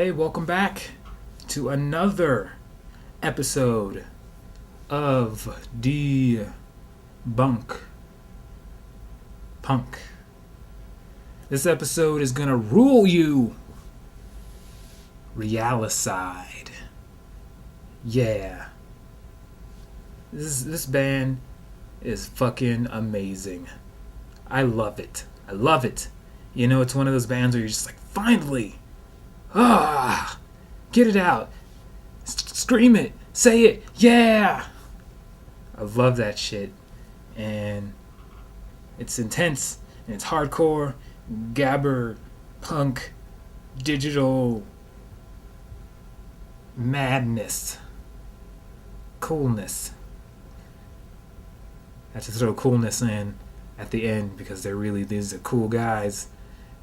Hey, welcome back to another episode of DEBUNK Punk. This episode is gonna rule you. Realicide. Yeah. This band is fucking amazing. I love it. I love it. You know, it's one of those bands where you're just like, finally! Get it out. Scream it. Say it. Yeah! I love that shit. And it's intense. And it's hardcore. Gabber. Punk. Digital. Madness. Coolness. I have to throw Coolness in at the end because these are cool guys.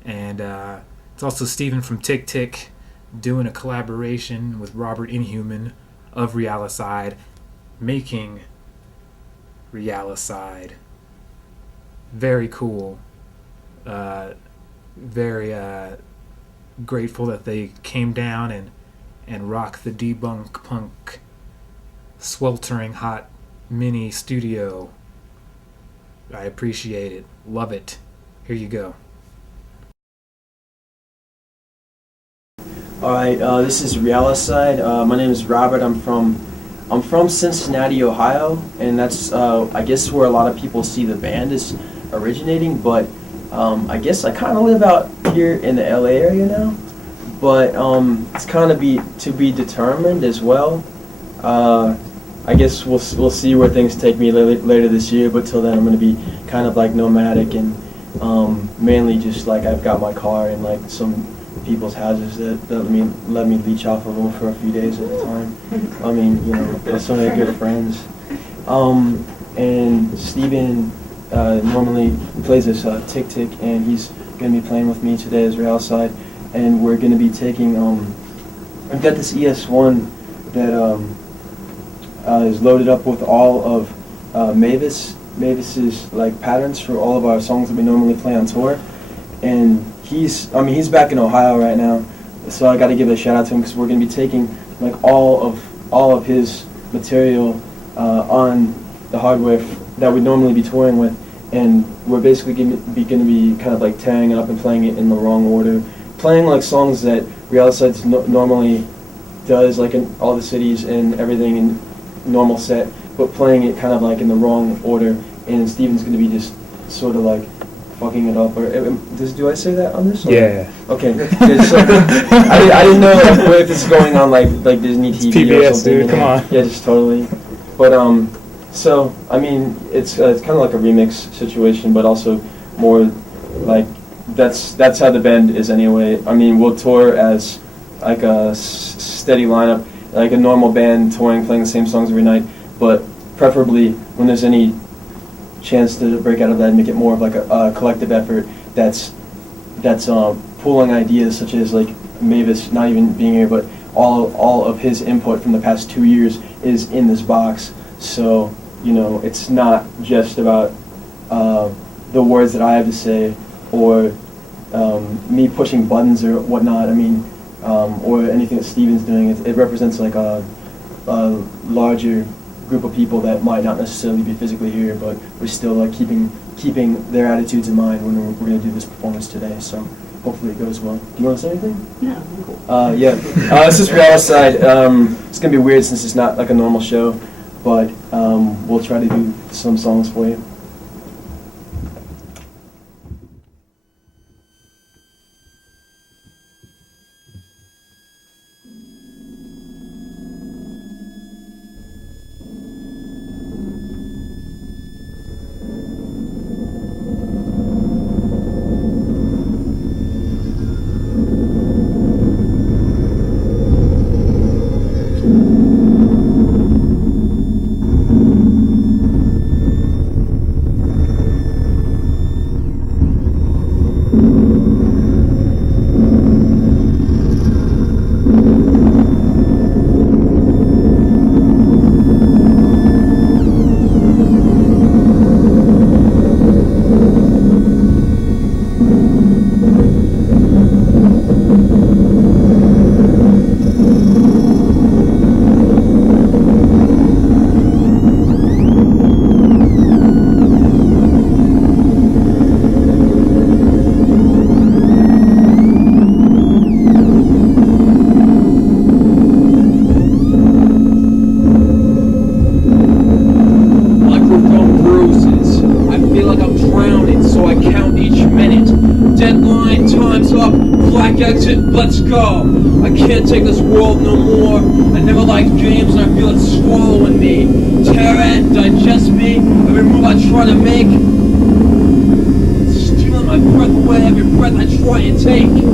And it's also Steven from Tick Tick doing a collaboration with Robert Inhuman of Realicide, making Realicide. Very cool. Very grateful that they came down and rocked the DEBUNK Punk sweltering hot mini studio. I appreciate it. Love it. Here you go. Alright, this is Realicide. My name is Robert. I'm from Cincinnati, Ohio, and that's I guess where a lot of people see the band is originating, but I guess I kind of live out here in the LA area now, but it's kind of to be determined as well. I guess we'll see where things take me later this year, but till then I'm going to be kind of like nomadic and mainly just like I've got my car and like some people's houses that let me leech off of them for a few days at a time. I mean, you know, they're some of their good friends. And Steven normally plays this Tick Tick, and he's going to be playing with me today as Realicide, and we're going to be taking, I've got this ES1 that is loaded up with all of Mavis's like patterns for all of our songs that we normally play on tour, and he's back in Ohio right now, so I got to give a shout out to him because we're going to be taking like all of his material on the hardware that we'd normally be touring with, and we're basically going to be kind of like tearing it up and playing it in the wrong order, playing like songs that Realicide normally does, like in all the cities and everything in normal set, but playing it kind of like in the wrong order, and Steven's going to be just sort of like fucking it up, or do I say that on this? Or? Yeah. Okay. So, I didn't know like, if this is going on like Disney TV PBS, or something. dude. Come on. Yeah, just totally. But so I mean, it's kind of like a remix situation, but also more like that's how the band is anyway. I mean, we'll tour as like a steady lineup, like a normal band touring, playing the same songs every night, but preferably when there's any chance to break out of that and make it more of like a collective effort that's pooling ideas, such as like Mavis not even being here, but all of his input from the past 2 years is in this box. So you know, it's not just about the words that I have to say or me pushing buttons or whatnot. I mean, or anything that Steven's doing. It represents like a larger group of people that might not necessarily be physically here, but we're still like keeping their attitudes in mind when we're going to do this performance today. So hopefully it goes well. Do you want to say anything? Yeah, cool. Yeah. This is Realicide. It's going to be weird since it's not like a normal show, but we'll try to do some songs for you. like I'm drowning, so I count each minute. Deadline, time's up, black exit, let's go. I can't take this world no more. I never liked games and I feel it swallowing me. Tear at, digest me, every move I try to make. It's stealing my breath away, every breath I try and take.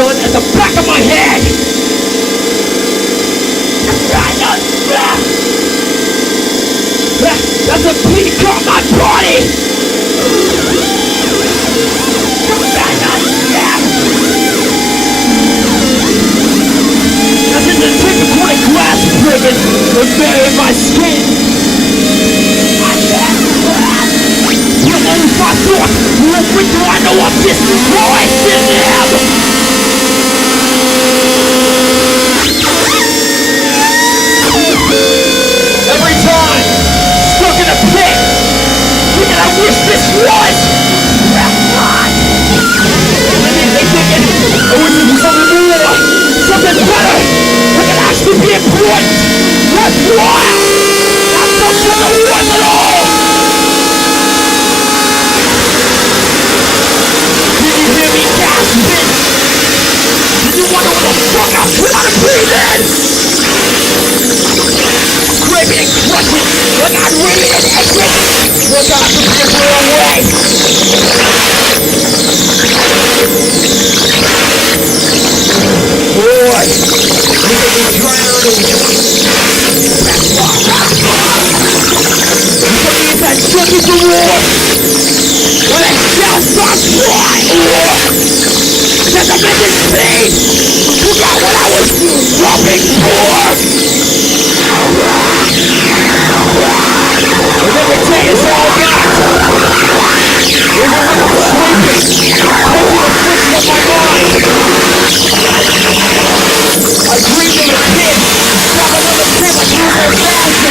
At the back of my head! That's a peak on my body! This is a typical glass prison that's buried in my skin! You're only my thoughts! When do I know I'm destroyed in them? Every time, stuck in a pit, thinking I wish this was they thinking I wish it was something more, something better, that could actually be important, worthwhile, not something that was at all. Did you hear me gasping? Did you wonder what the fuck I was trying to breathe in? Scraping and crushing like I'm ready and exit. Look out for the different way. Boy, look at me drowning. Look at that junkie for war. When that shell starts flying. Just a missing speed. Forgot what I was looking for. And every day is all I got. Even when I'm sleeping, hoping to fix up my mind. I dreamed of a kid, saw another kid like you were 1,000.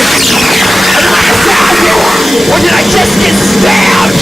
Am I 1,000? Or did I just get stabbed?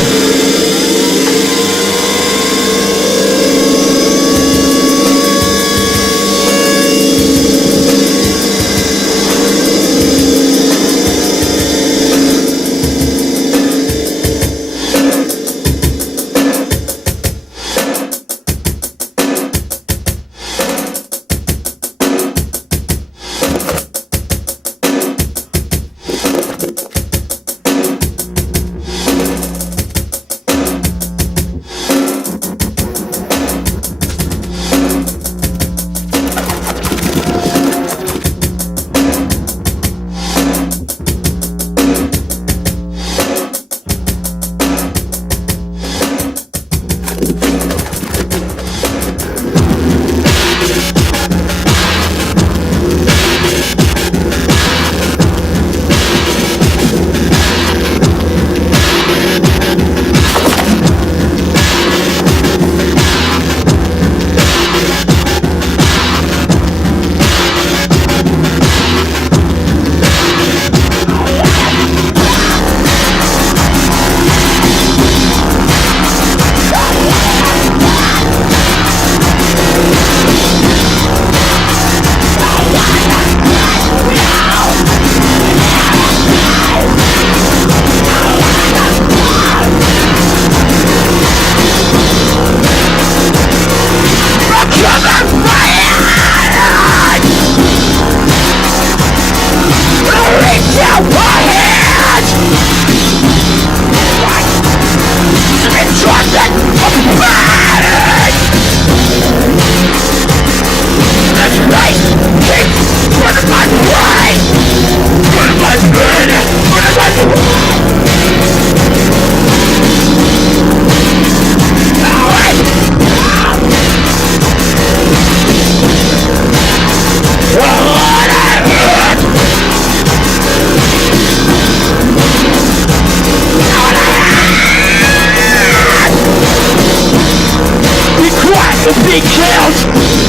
be killed.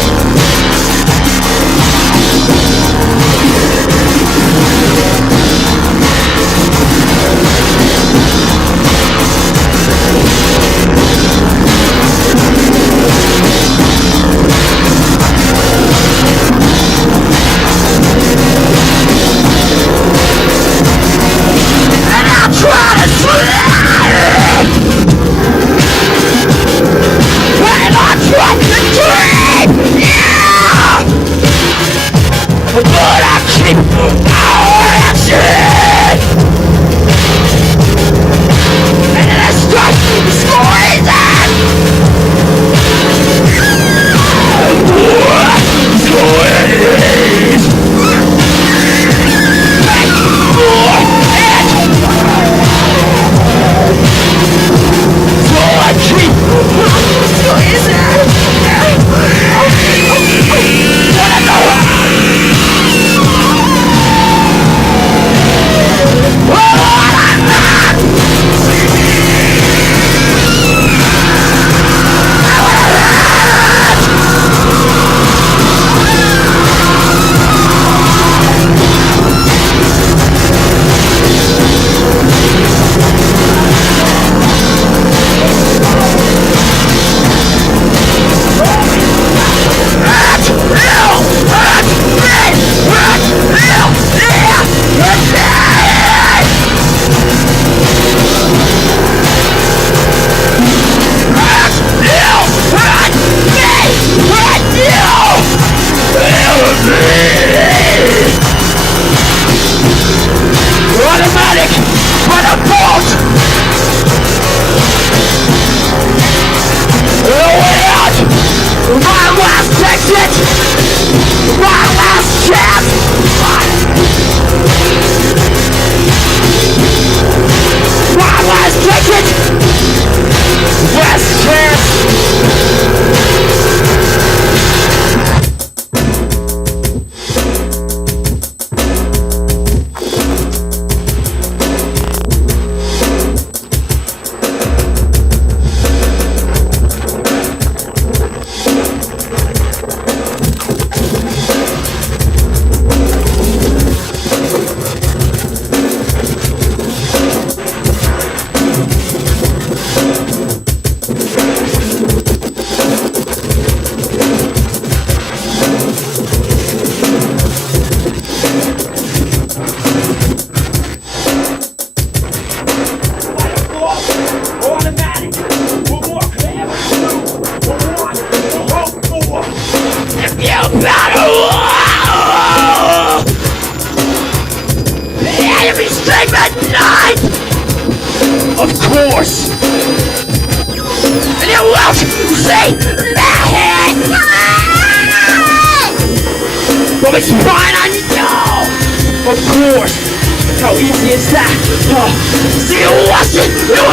It's fine, I know! Of course! How easy is that? See you watching it!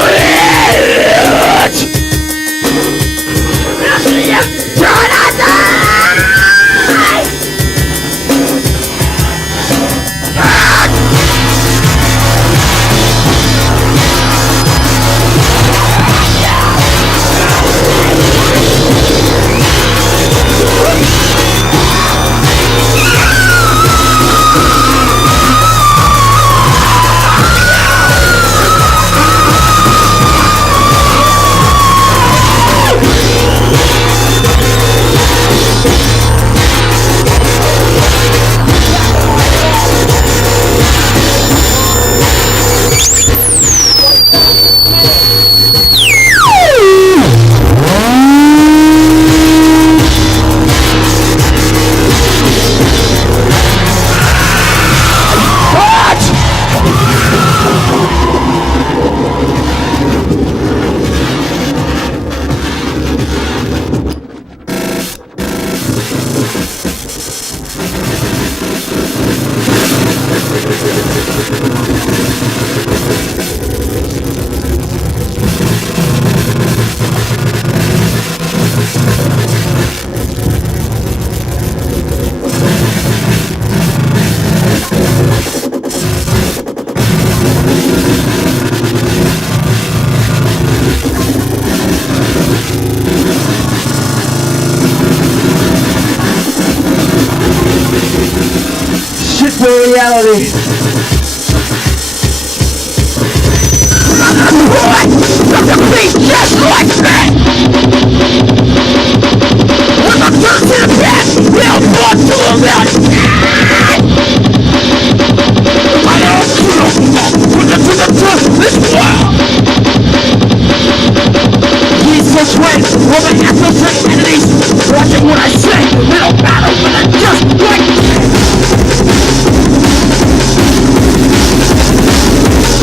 Turn on the reality. To be just like me! With a dirt to the past, they'll want to about I don't feel this world! He's so twin, woman has no entities. Watching what I say, it don't matter when I just like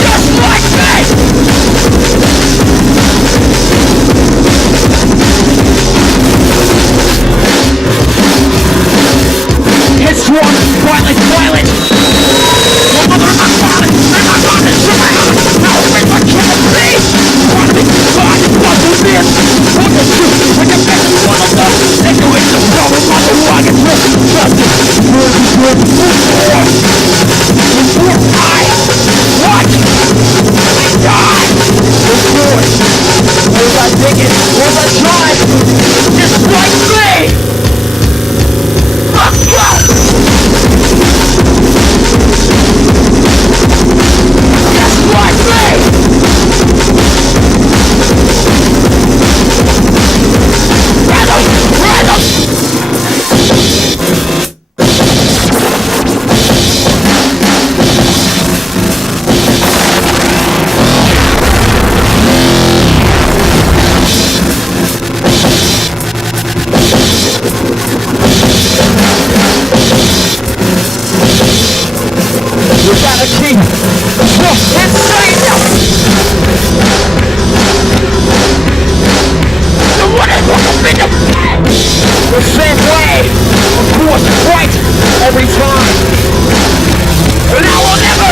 just like me! It's strong, violent. Your mother and my father, and my mom is in my house. Now with my kid, please. Want to be God, what will this? What the truth? When you're better, you wanna know. They do it, the problem, on the wrong, it's wrong. Justice, good, war. Before I watch, I die. Of course. Was I thinking? Was I trying? Just like me! Let's go! Just like me! Random! Without a king, you're insane! The one is going to be the same way! Of course, right! Every time! And I will never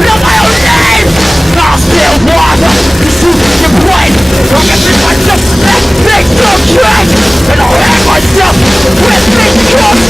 know my own name! I'll still walk to shoot your plane! I'll convince myself that things don't change! And I'll hang myself with these cups!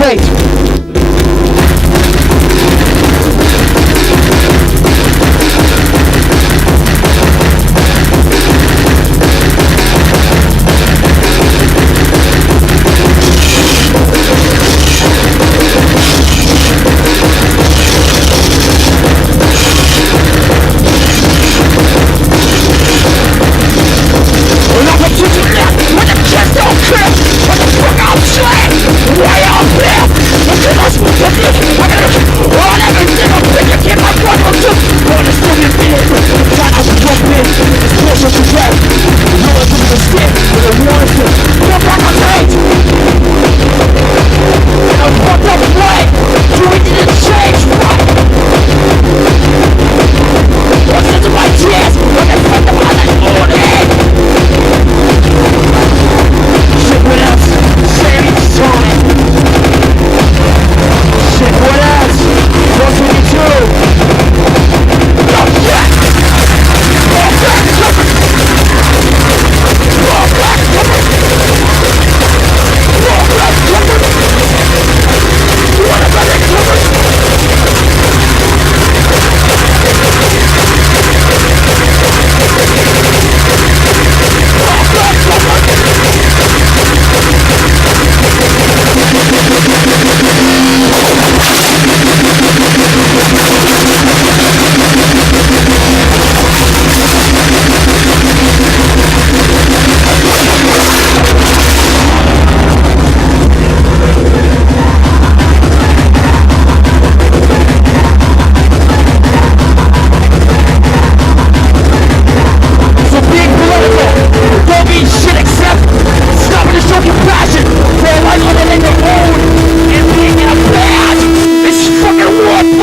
straight.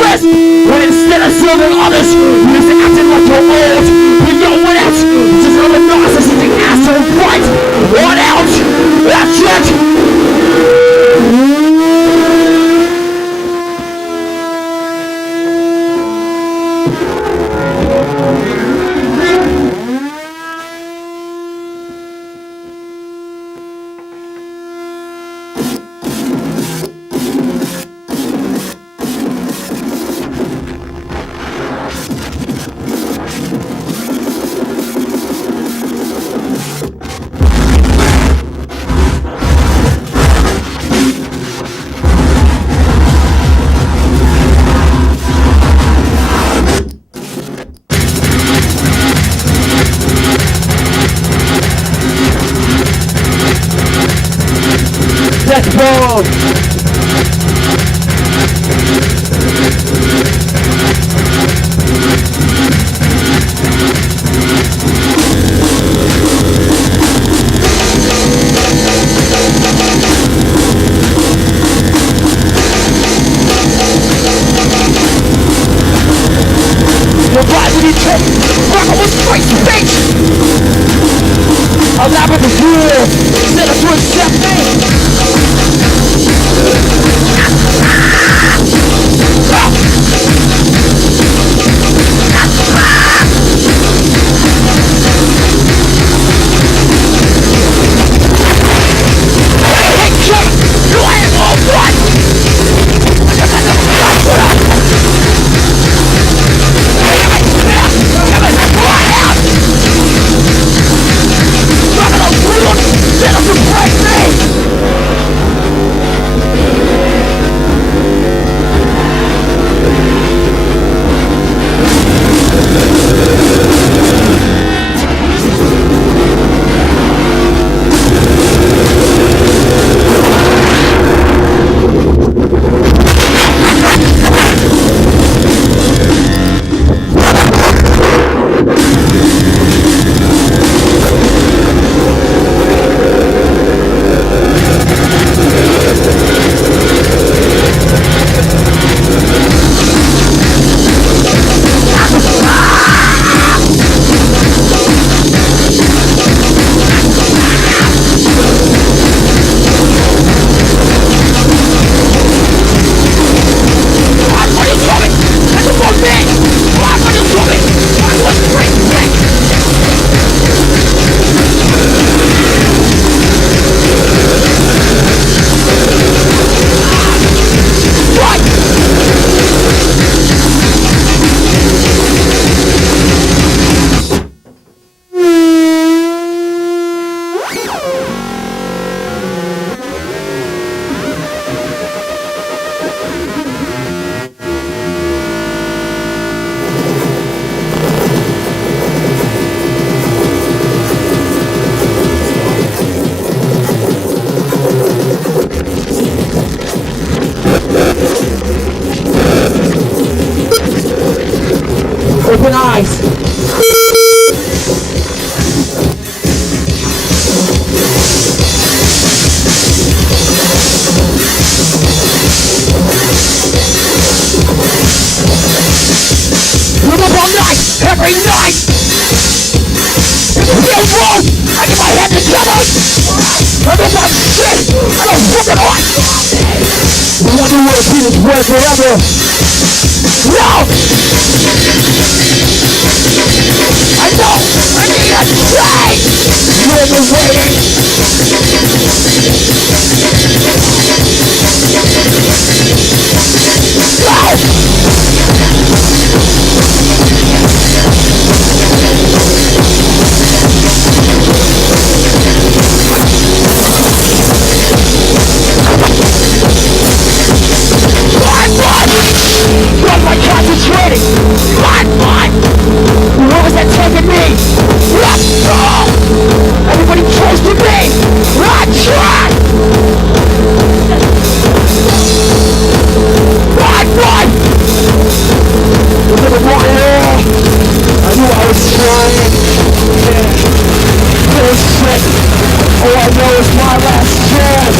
this. When instead of serving others, you're just acting like you're old. But yo, what else? Just another narcissistic asshole fight. What else? That's it. Death bomb! Your body needs to rock with straight space! A lab of the world, set up to accept me! Open eyes! Live up all night, every night! It's a real world! I get my head together! I get my shit! I don't fucking want! The wonder will be this way forever! No! I know! I need a change! You've been waiting! What am I concentrating? What? Where was that taking me? What? Oh! Everybody close to me! Run! Run! We're gonna run here! I knew I was trying! Yeah! Bullshit! All I know is my last chance!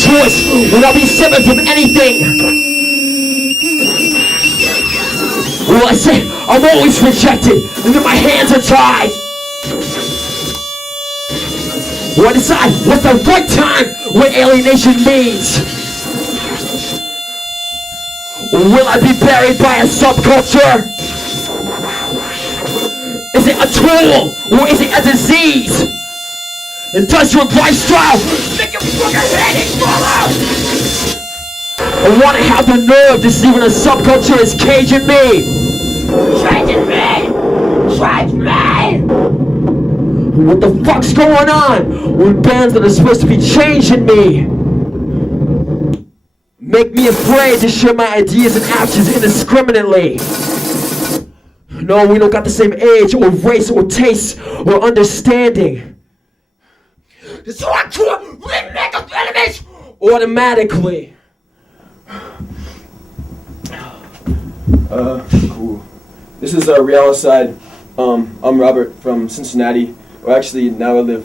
choice. Will I be severed from anything? Will I say I'm always rejected and that my hands are tied? Will I decide what's the right time when alienation means? Or will I be buried by a subculture? Is it a tool or is it a disease? And does your lifestyle make your fucking head explode? I wanna have the nerve to see when a subculture is caging me. Caging me! Cage me! What the fuck's going on with bands that are supposed to be changing me? Make me afraid to share my ideas and actions indiscriminately. No, we don't got the same age or race or taste or understanding. So I can't make us enemies automatically. Cool. This is Realicide. I'm Robert from Cincinnati. Or actually, now I live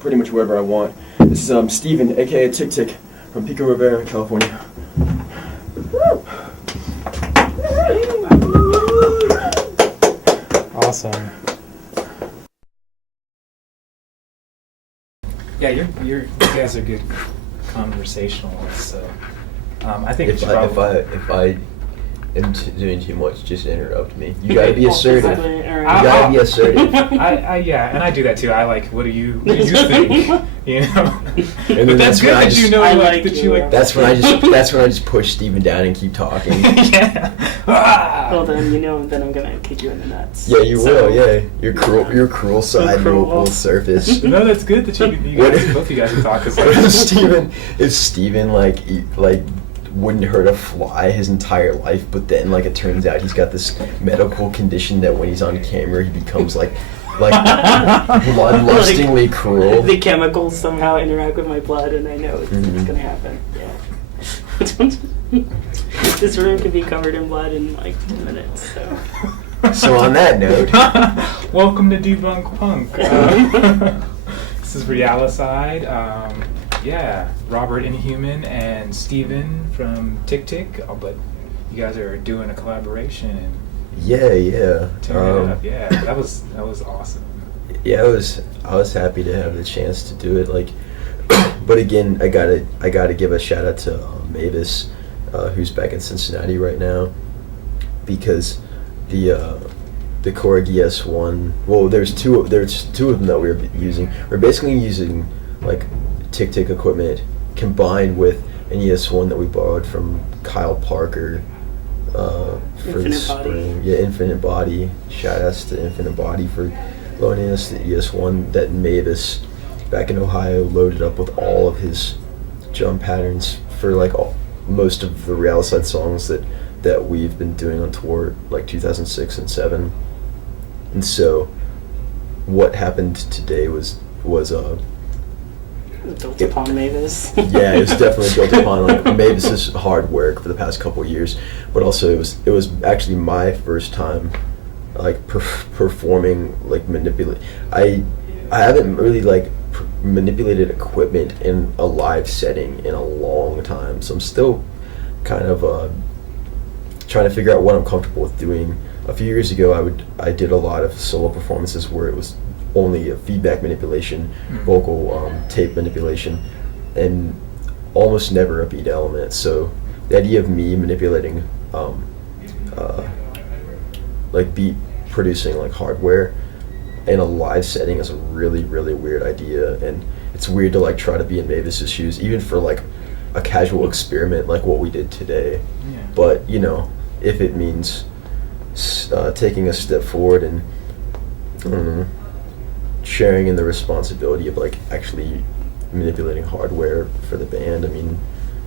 pretty much wherever I want. This is Steven, aka Tick Tick, from Pico Rivera, California. Awesome. Yeah, you guys are good conversationalists. So I think If I am doing too much, just interrupt me. You gotta be assertive. You gotta be assertive. Yeah, and I do that too. I like, what do you think? You know. And then that's when I just. That's when I just push Steven down and keep talking. Yeah. Well then, then I'm gonna kick you in the nuts. Yeah, you will. Yeah, your cruel side will surface. No, that's good that you guys, both of you guys can talk. Cause if Steven like wouldn't hurt a fly his entire life, but then like it turns out he's got this medical condition that when he's on camera he becomes like bloodlustingly cruel. The chemicals somehow interact with my blood, and I know it's gonna happen. Yeah. This room could be covered in blood in like 10 minutes. So on that note, welcome to DEBUNK Punk. This is Realicide. Yeah, Robert Inhuman and Steven from Tick Tick. Oh, but you guys are doing a collaboration and yeah. Turning it up. Yeah, that was awesome. Yeah, I was happy to have the chance to do it. Like, but again, I gotta give a shout out to Mavis, who's back in Cincinnati right now, because the Korg ES1. Well, there's two of them that we're using. We're basically using like Tick Tick equipment combined with an ES1 that we borrowed from Kyle Parker for Infinite the spring. Body. Yeah, Infinite Body. Shout outs to Infinite Body for loaning us the ES1 that Mavis back in Ohio loaded up with all of his drum patterns for like most of the Realicide songs that we've been doing on tour, like 2006 and 7. And so what happened today was built upon Mavis. Yeah, it was definitely built upon like Mavis's hard work for the past couple of years, but also it was actually my first time like performing like manipulate. I haven't really like manipulated equipment in a live setting in a long time, so I'm still kind of trying to figure out what I'm comfortable with doing. A few years ago, I did a lot of solo performances where it was only a feedback manipulation, vocal tape manipulation, and almost never a beat element. So the idea of me manipulating like beat producing like hardware in a live setting is a really, really weird idea, and it's weird to like try to be in Mavis's shoes, even for like a casual experiment like what we did today. Yeah. But if it means taking a step forward and sharing in the responsibility of like actually manipulating hardware for the band, I mean,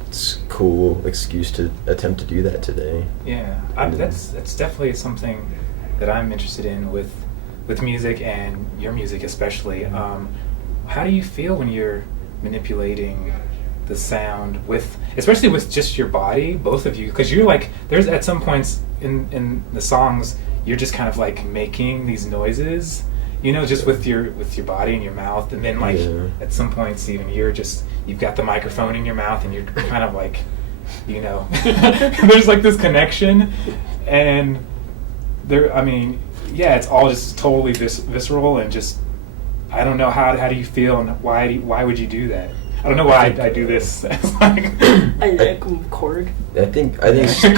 it's a cool excuse to attempt to do that today. Yeah, that's definitely something that I'm interested in with music and your music especially. How do you feel when you're manipulating the sound especially with just your body, both of you? Because you're like, there's at some points in the songs you're just kind of like making these noises, You know, just with your body and your mouth, and then like Yeah. at some point, Steven, you've got the microphone in your mouth, and you're kind of like, you know, there's like this connection, and I mean, yeah, it's all just totally visceral and just, I don't know, how do you feel, and why would you do that? I don't know why I do this. It's like I chord. I think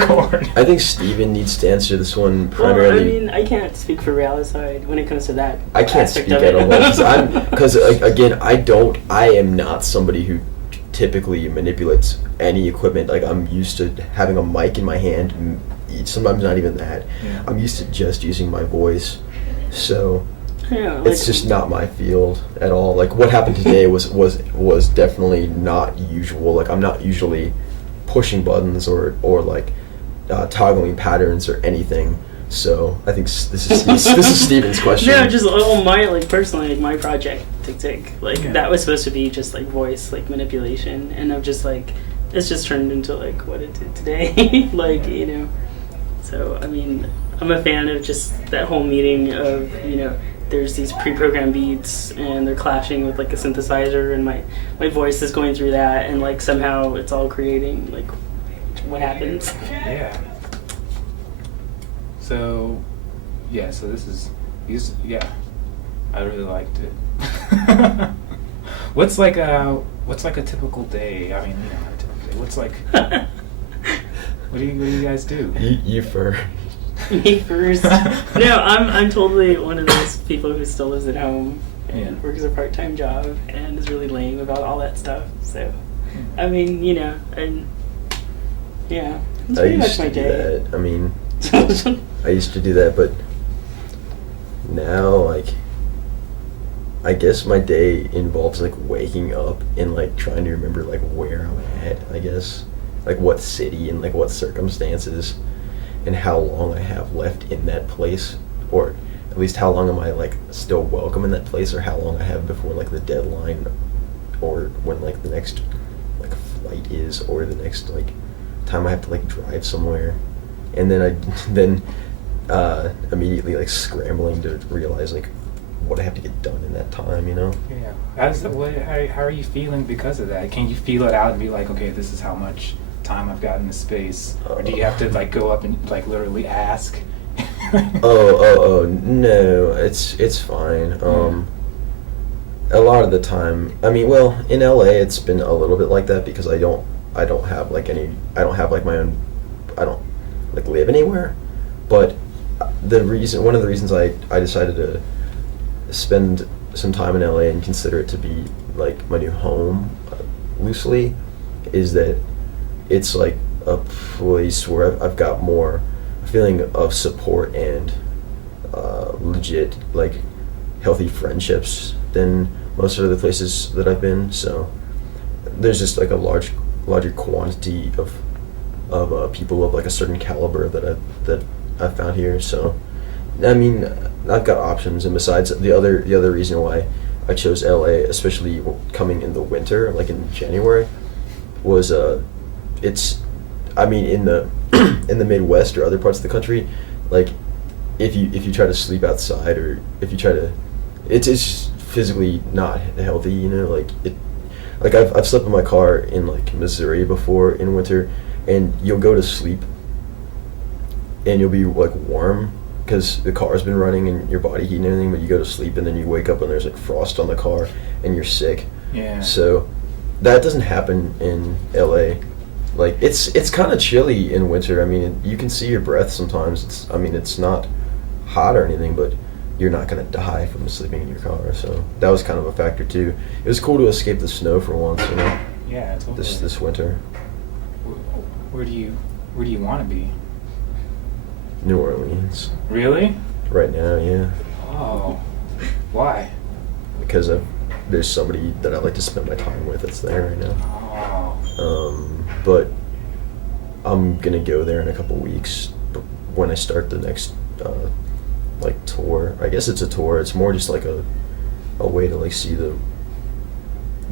chord. I think Steven needs to answer this one Well, primarily. I mean, I can't speak for Realicide when it comes to that. I can't aspect speak of at it. all because again, I am not somebody who typically manipulates any equipment. Like, I'm used to having a mic in my hand. Sometimes not even that. Yeah. I'm used to just using my voice, so Yeah, it's just not my field at all. Like, what happened today was definitely not usual. Like, I'm not usually pushing buttons or like toggling patterns or anything. So I think this is Steven's question. No, just personally, like my project, Tick, like that was supposed to be just like voice, like manipulation, and I'm just like, it's just turned into like what it did today, like, you know. So I mean, I'm a fan of just that whole meeting of, you know, there's these pre-programmed beats and they're clashing with like a synthesizer, and my voice is going through that, and like somehow it's all creating like what happens. Yeah. So, yeah. So this is, I really liked it. What's like a typical day? I mean, you know, a typical day. What's like? What do you guys do? You first. Me first. No, I'm totally one of those people who still lives at home and works a part-time job and is really lame about all that stuff. So, I mean, you know, and yeah, that's I pretty used much my to do day. that. I mean, I used to do that, but now, like, I guess my day involves like waking up and like trying to remember like where I'm at. I guess, like, what city and like what circumstances, and how long I have left in that place, or at least how long am I like still welcome in that place, or how long I have before like the deadline, or when like the next like flight is, or the next like time I have to like drive somewhere, and then immediately like scrambling to realize like what I have to get done in that time, you know? Yeah. How are you feeling because of that? Can you feel it out and be like, okay, this is how much time I've got in this space, or do you have to like go up and like literally ask? Oh no, it's fine. A lot of the time, I mean, well, in LA it's been a little bit like that because I don't have like my own, I don't like live anywhere, but one of the reasons I decided to spend some time in LA and consider it to be like my new home, loosely, is that it's like a place where I've got more feeling of support and legit like healthy friendships than most other places that I've been. So there's just like a larger quantity of people of like a certain caliber that I've found here. So I mean, I've got options, and besides, the other reason why I chose LA, especially coming in the winter, like in January, was it's, I mean, in the in the Midwest or other parts of the country, like if you try to sleep outside, or if you try to, it's just physically not healthy, you know. Like I've slept in my car in like Missouri before in winter, and you'll go to sleep and you'll be like warm because the car's been running and your body heating and everything, but you go to sleep and then you wake up and there's like frost on the car and you're sick. Yeah. So that doesn't happen in LA. Like it's kind of chilly in winter. I mean, you can see your breath sometimes. It's not hot or anything, but you're not gonna die from sleeping in your car. So that was kind of a factor too. It was cool to escape the snow for once, you know. Yeah, totally. This winter. Where do you want to be? New Orleans. Really? Right now, yeah. Oh, why? Because there's somebody that I like to spend my time with that's there right now. Oh. But I'm gonna go there in a couple weeks when I start the next like tour. I guess it's a tour. It's more just like a way to like see the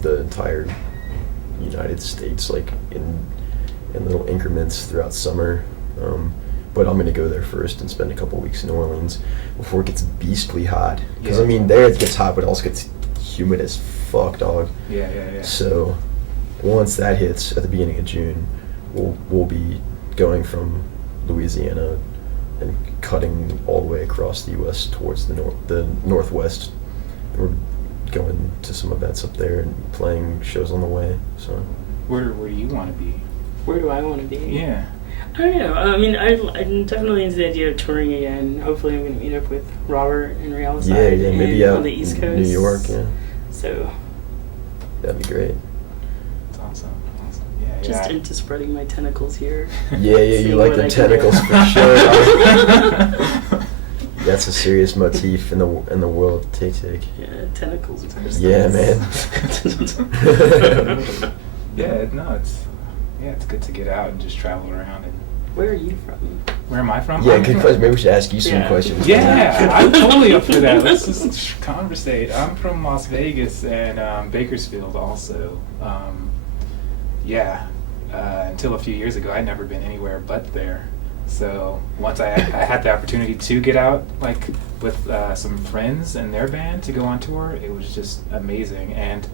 entire United States like in little increments throughout summer. but I'm gonna go there first and spend a couple weeks in New Orleans before it gets beastly hot. Because Yeah. I mean, there it gets hot, but it also gets humid as fuck, dog. Yeah. So once that hits at the beginning of June, we'll be going from Louisiana and cutting all the way across the U.S. towards the northwest. We're going to some events up there and playing shows on the way. So Where do you want to be? Where do I want to be? Yeah. I don't know. I mean, I'm definitely into the idea of touring again. Hopefully, I'm going to meet up with Robert and Realicide yeah, maybe and out on the East Coast. New York. Yeah, So that'd be great. It's awesome. Yeah. just into spreading my tentacles here. Yeah, you Seeing like what the I can do. tentacles for sure. That's a serious motif in the world of Take. Yeah, tentacles. of course. Yeah, man. It's good to get out and just travel around. And Where are you from? where am I from? Yeah, I'm good from- question. Maybe we should ask you some Yeah. questions. Yeah, I'm totally up for that. Let's just conversate. I'm from Las Vegas and Bakersfield also. Until a few years ago, I'd never been anywhere but there. So once I had the opportunity to get out, like with some friends and their band to go on tour, it was just amazing. And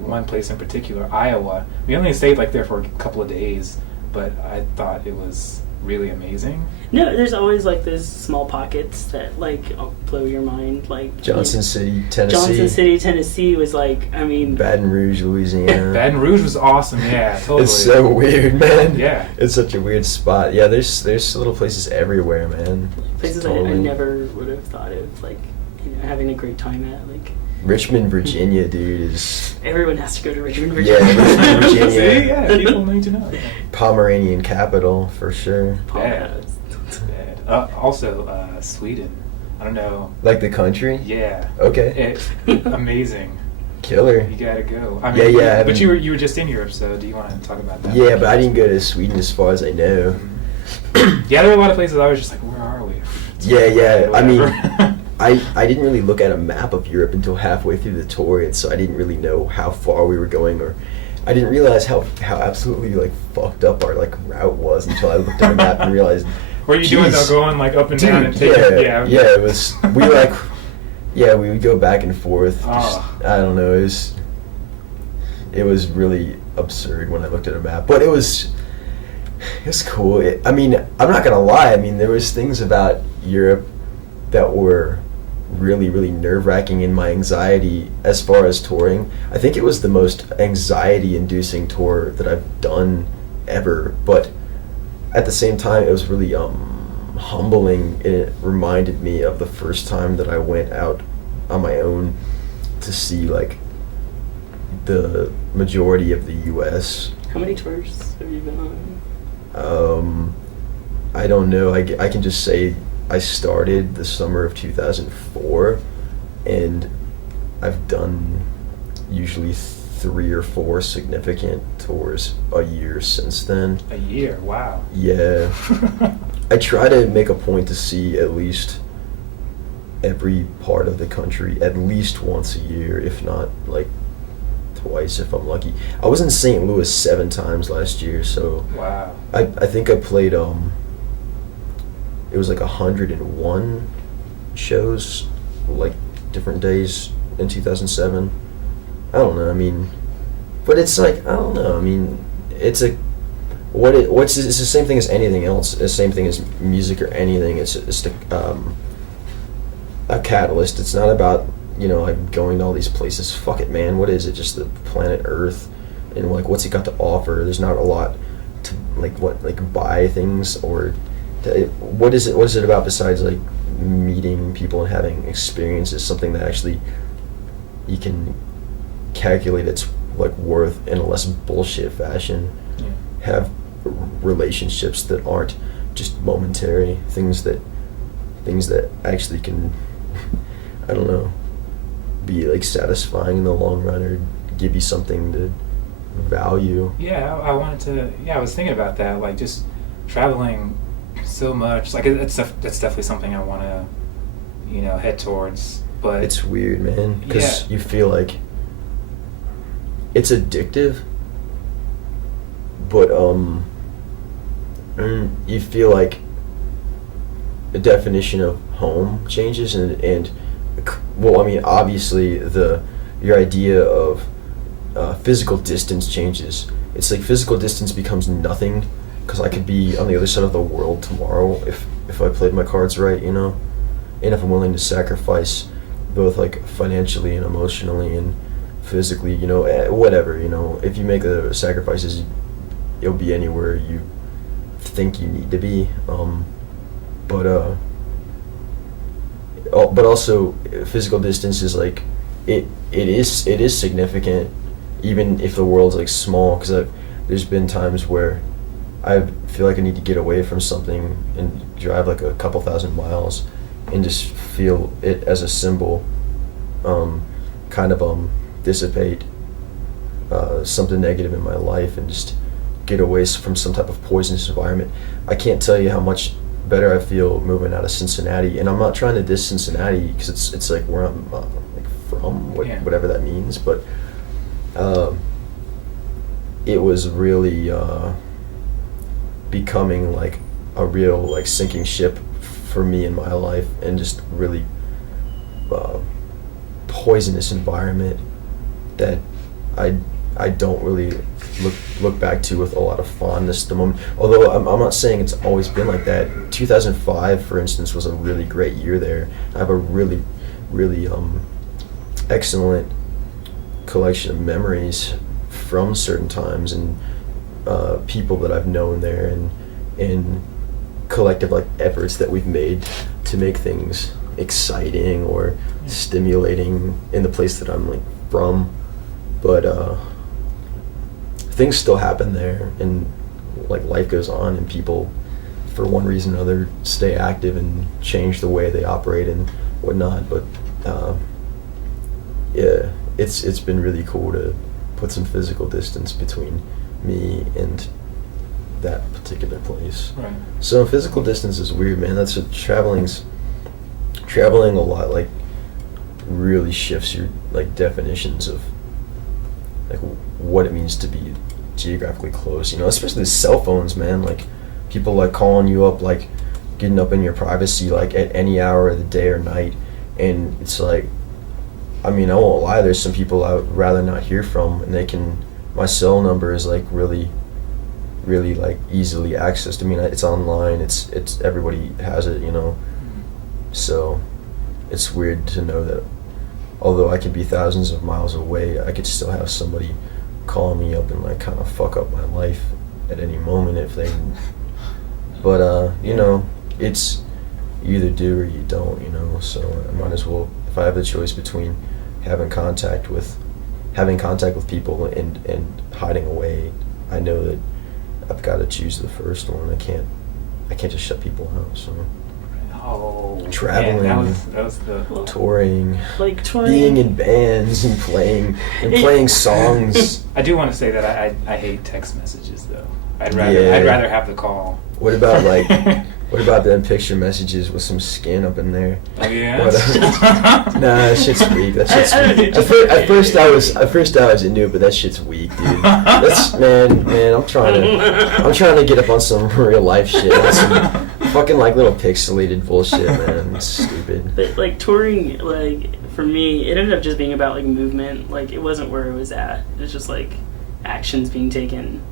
one place in particular, Iowa, we only stayed like there for a couple of days, but I thought it was really amazing. No, there's always like those small pockets that like blow your mind. Like Johnson City, Tennessee. Johnson City, Tennessee was like, I mean, Baton Rouge, Louisiana. Baton Rouge was awesome, yeah, totally. It's so weird, man. Yeah. It's such a weird spot. Yeah, there's little places everywhere, man. places I never would have thought of, like, having a great time at. Like, Richmond, Virginia, dude, is everyone has to go to Richmond, Yeah, Virginia. Richmond, Virginia. See, yeah, people need to know. Yeah. Pomeranian capital for sure. Bad. Also, Sweden. I don't know. Like the country? Yeah. Okay. Amazing. Killer. You gotta go. I mean, Yeah, But you were just in Europe, so do you want to talk about that? Yeah, but I didn't go to Sweden as far as I know. Yeah, there were a lot of places I was just like, where are we? It's Yeah. I mean, whatever. I didn't really look at a map of Europe until halfway through the tour, and so I didn't really know how far we were going, or I didn't realize how absolutely like fucked up our like route was until I looked at a map and realized. What are you doing though, Jeez. going like up and Dude, down and taking yeah, it was we would go back and forth. Oh. I don't know, it was really absurd when I looked at a map, but it was cool. I mean, I'm not gonna lie. I mean, there was things about Europe that were really, really nerve-wracking in my anxiety as far as touring. I think it was the most anxiety-inducing tour that I've done ever, but at the same time, it was really humbling. It reminded me of the first time that I went out on my own to see like the majority of the U.S. How many tours have you been on? I don't know. I can just say I started the summer of 2004, and I've done usually 3 or 4 significant tours a year since then. A year, wow. Yeah. I try to make a point to see at least every part of the country at least once a year, if not like twice if I'm lucky. I was in St. Louis 7 times last year, so Wow. I think I played it was like 101 shows, like different days in 2007. I don't know. I mean, but it's like I don't know. I mean, it's it's the same thing as anything else. It's the same thing as music or anything. It's a catalyst. It's not about like going to all these places. Fuck it, man. What is it? Just the planet Earth, and like what's it got to offer? There's not a lot to buy things or. What is it about besides like meeting people and having experiences, something that actually you can calculate its like worth in a less bullshit fashion? Yeah. Have relationships that aren't just momentary, things that actually can I don't know, be like satisfying in the long run or give you something to value. Yeah, I wanted to. Yeah, I was thinking about that. Like just traveling so much. Like that's definitely something I want to, head towards. But It's weird, man, because Yeah. you feel like it's addictive, but and you feel like the definition of home changes, and well, I mean, obviously your idea of physical distance changes. It's like physical distance becomes nothing, because I could be on the other side of the world tomorrow if I played my cards right, you know, and if I'm willing to sacrifice both like financially and emotionally and physically, you know, whatever, you know, if you make the sacrifices, you'll be anywhere you think you need to be. But also physical distance is like it is significant, even if the world's like small, because there's been times where I feel like I need to get away from something and drive like a couple thousand miles and just feel it as a symbol, dissipate something negative in my life and just get away from some type of poisonous environment. I can't tell you how much better I feel moving out of Cincinnati, and I'm not trying to diss Cincinnati because it's like where I'm like from, whatever that means, but it was really becoming like a real like sinking ship for me in my life, and just really poisonous environment that I don't really look back to with a lot of fondness at the moment. Although I'm not saying it's always been like that. 2005, for instance, was a really great year there. I have a really, really excellent collection of memories from certain times, and people that I've known there, and collective like efforts that we've made to make things exciting or stimulating in the place that I'm like from. But things still happen there, and like life goes on, and people for one reason or another stay active and change the way they operate and whatnot. But yeah, it's been really cool to put some physical distance between me and that particular place. Right. So physical distance is weird, man. That's what traveling a lot like really shifts your like definitions of like what it means to be geographically close, you know, especially the cell phones, man. Like people like calling you up, like getting up in your privacy like at any hour of the day or night, and it's like, I mean, I won't lie, there's some people I would rather not hear from, and my cell number is like really like easily accessed. I mean, it's online, it's everybody has it, you know. So it's weird to know that although I could be thousands of miles away, I could still have somebody call me up and like kind of fuck up my life at any moment if they. But you know, it's you either do or you don't, you know. So I might as well, if I have the choice between having contact with people and hiding away, I know that I've got to choose the first one. I can't just shut people out. So. Oh, traveling, man, that was the touring, like being in bands and playing songs. I do want to say that I hate text messages though. I'd rather have the call. What about them picture messages with some skin up in there? Oh yeah. But, nah, that shit's weak. That shit's weak. At first I was into it, but that shit's weak, dude. That's man. I'm trying to get up on some real life shit. Not some fucking like little pixelated bullshit, man. It's stupid. But like touring, like for me, it ended up just being about like movement. Like it wasn't where it was at. It was just like actions being taken.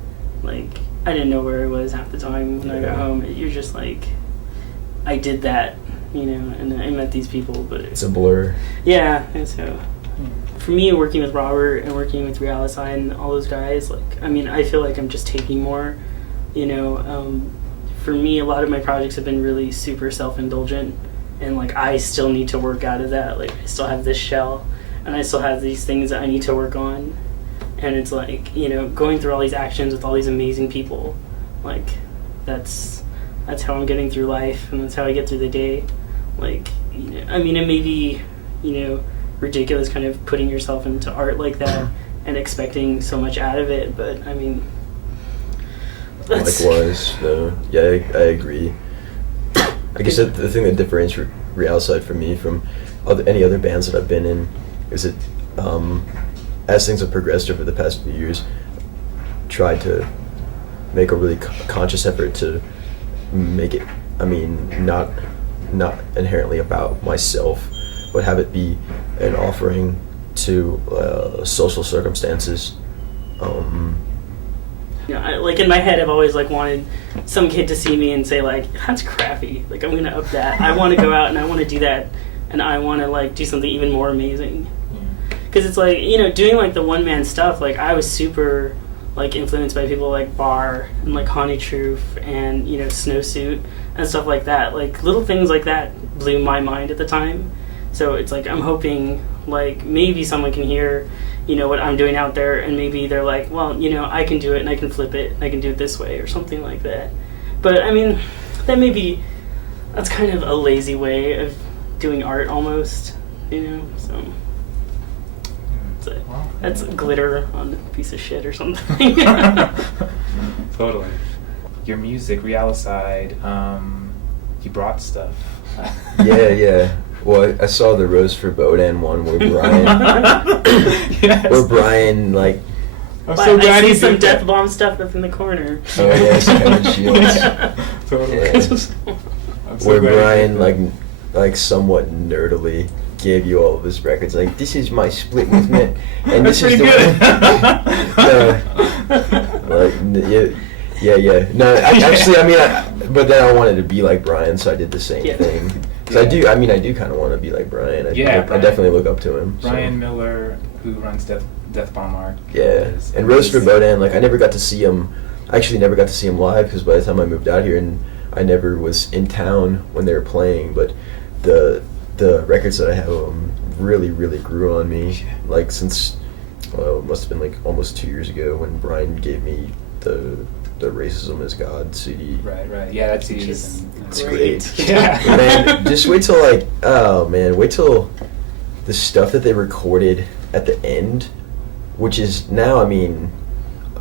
Like I didn't know where I was half the time when I got home. You're just like, I did that, you know, and I met these people, but it's a blur. Yeah, and so for me, working with Robert and working with Realicide and all those guys, like, I mean, I feel like I'm just taking more, you know. For me, a lot of my projects have been really super self-indulgent, and like I still need to work out of that. Like I still have this shell, and I still have these things that I need to work on. And it's like, you know, going through all these actions with all these amazing people, like that's how I'm getting through life, and that's how I get through the day. Like, you know, I mean, it may be, you know, ridiculous kind of putting yourself into art like that and expecting so much out of it, but I mean, likewise, no, yeah, I agree. I guess the thing that differentiates Realicide for me from any other bands that I've been in is that as things have progressed over the past few years, tried to make a really conscious effort to make it, I mean, not inherently about myself, but have it be an offering to social circumstances. You know, like in my head, I've always like wanted some kid to see me and say like, "That's crappy." Like I'm gonna up that. I want to go out and I want to do that, and I want to like do something even more amazing. Because it's like, you know, doing like the one man stuff. Like I was super like influenced by people like Bar and like Honey Truth and, you know, Snowsuit and stuff like that. Like little things like that blew my mind at the time. So it's like I'm hoping like maybe someone can hear, you know, what I'm doing out there, and maybe they're like, well, you know, I can do it and I can flip it and I can do it this way or something like that. But I mean, that's kind of a lazy way of doing art almost, you know, so that's glitter on a piece of shit or something. Totally. Your music, Realicide, you brought stuff. Yeah. Well, I saw the Rose for Bodan one where Brian, Yes. where Brian like, I'm But so I glad see you some did that. death bomb stuff up in the corner. oh yes, Kevin Shields, Totally. Yeah. I'm so where glad you Brian did like somewhat nerdily gave you all of his records. Like, this is my split with Mitt, and That's this is pretty the yeah. No, actually, I mean, but then I wanted to be like Brian, so I did the same Yeah. thing. Cause I do kind of want to be like Brian. I Brian. definitely look up to him. so. Brian Miller, who runs Death Bomb Art. Yeah, and Rose for Bodan, like I never got to see him. I actually never got to see him live because by the time I moved out here, and I never was in town when they were playing. But the records that I have of them really grew on me. Like since it must have been like almost 2 years ago when Brian gave me the Racism is God CD. Right. Yeah, that CD is It's Great. great. Yeah. Man, just wait till wait till the stuff that they recorded at the end, which is now, I mean,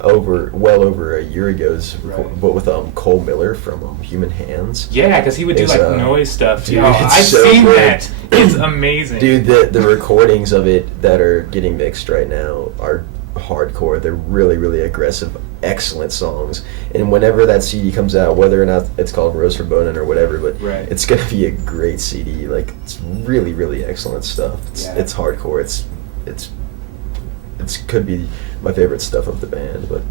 well over a year ago's, Right. but with Cole Miller from Human Hands. Yeah, because he would do It's, like noise stuff. dude, Yo, it's I've so seen great. that. It's amazing. Dude, the recordings of it that are getting mixed right now are hardcore. They're really aggressive, excellent songs. And whenever that CD comes out, whether or not it's called Rose for Bonin or whatever, but Right. it's gonna be a great CD. Like, it's really excellent stuff. It's hardcore. It's could be my favorite stuff of the band. But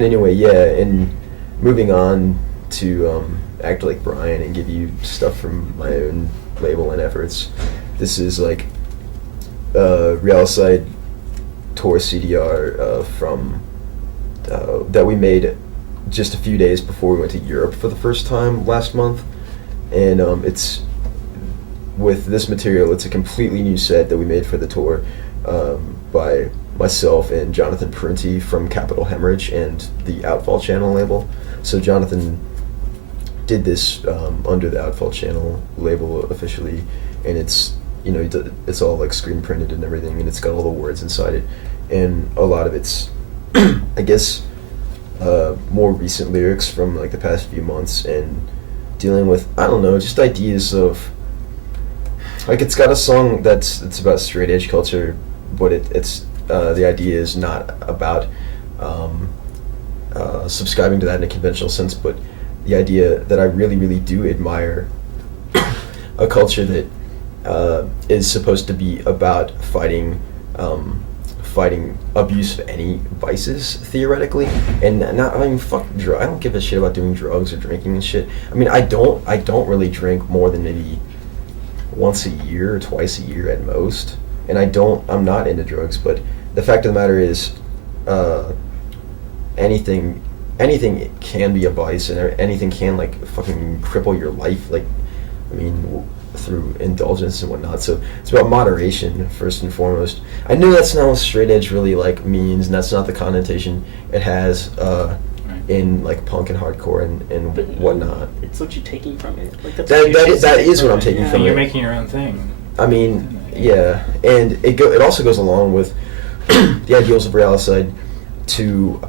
anyway, yeah. And moving on to act like Brian and give you stuff from my own label and efforts. This is like Realicide tour CDR from that we made just a few days before we went to Europe for the first time last month, and it's with this material. It's a completely new set that we made for the tour by myself and Jonathan Parenti from Capital Hemorrhage and the Outfall Channel label. So Jonathan did this under the Outfall Channel label officially, and it's it's all like screen printed and everything, and it's got all the words inside it, and a lot of it's I guess more recent lyrics from like the past few months, and dealing with, I don't know, just ideas of like, it's got a song it's about straight edge culture, but it's the idea is not about subscribing to that in a conventional sense, but the idea that I really do admire a culture that is supposed to be about fighting abuse of any vices, theoretically, and not, I mean, fuck I don't give a shit about doing drugs or drinking and shit. I mean, I don't really drink more than maybe once a year or twice a year at most, and I'm not into drugs, but the fact of the matter is, anything can be a vice, and anything can like fucking cripple your life, like, I mean, through indulgence and whatnot. So it's about moderation first and foremost. I know that's not what straight edge really like means, and that's not the connotation it has in like punk and hardcore and But whatnot. It's what you're taking from it. Like that's That is what I'm taking from You're it. making your own thing. I mean, yeah, and it also goes along with the ideals of Realicide to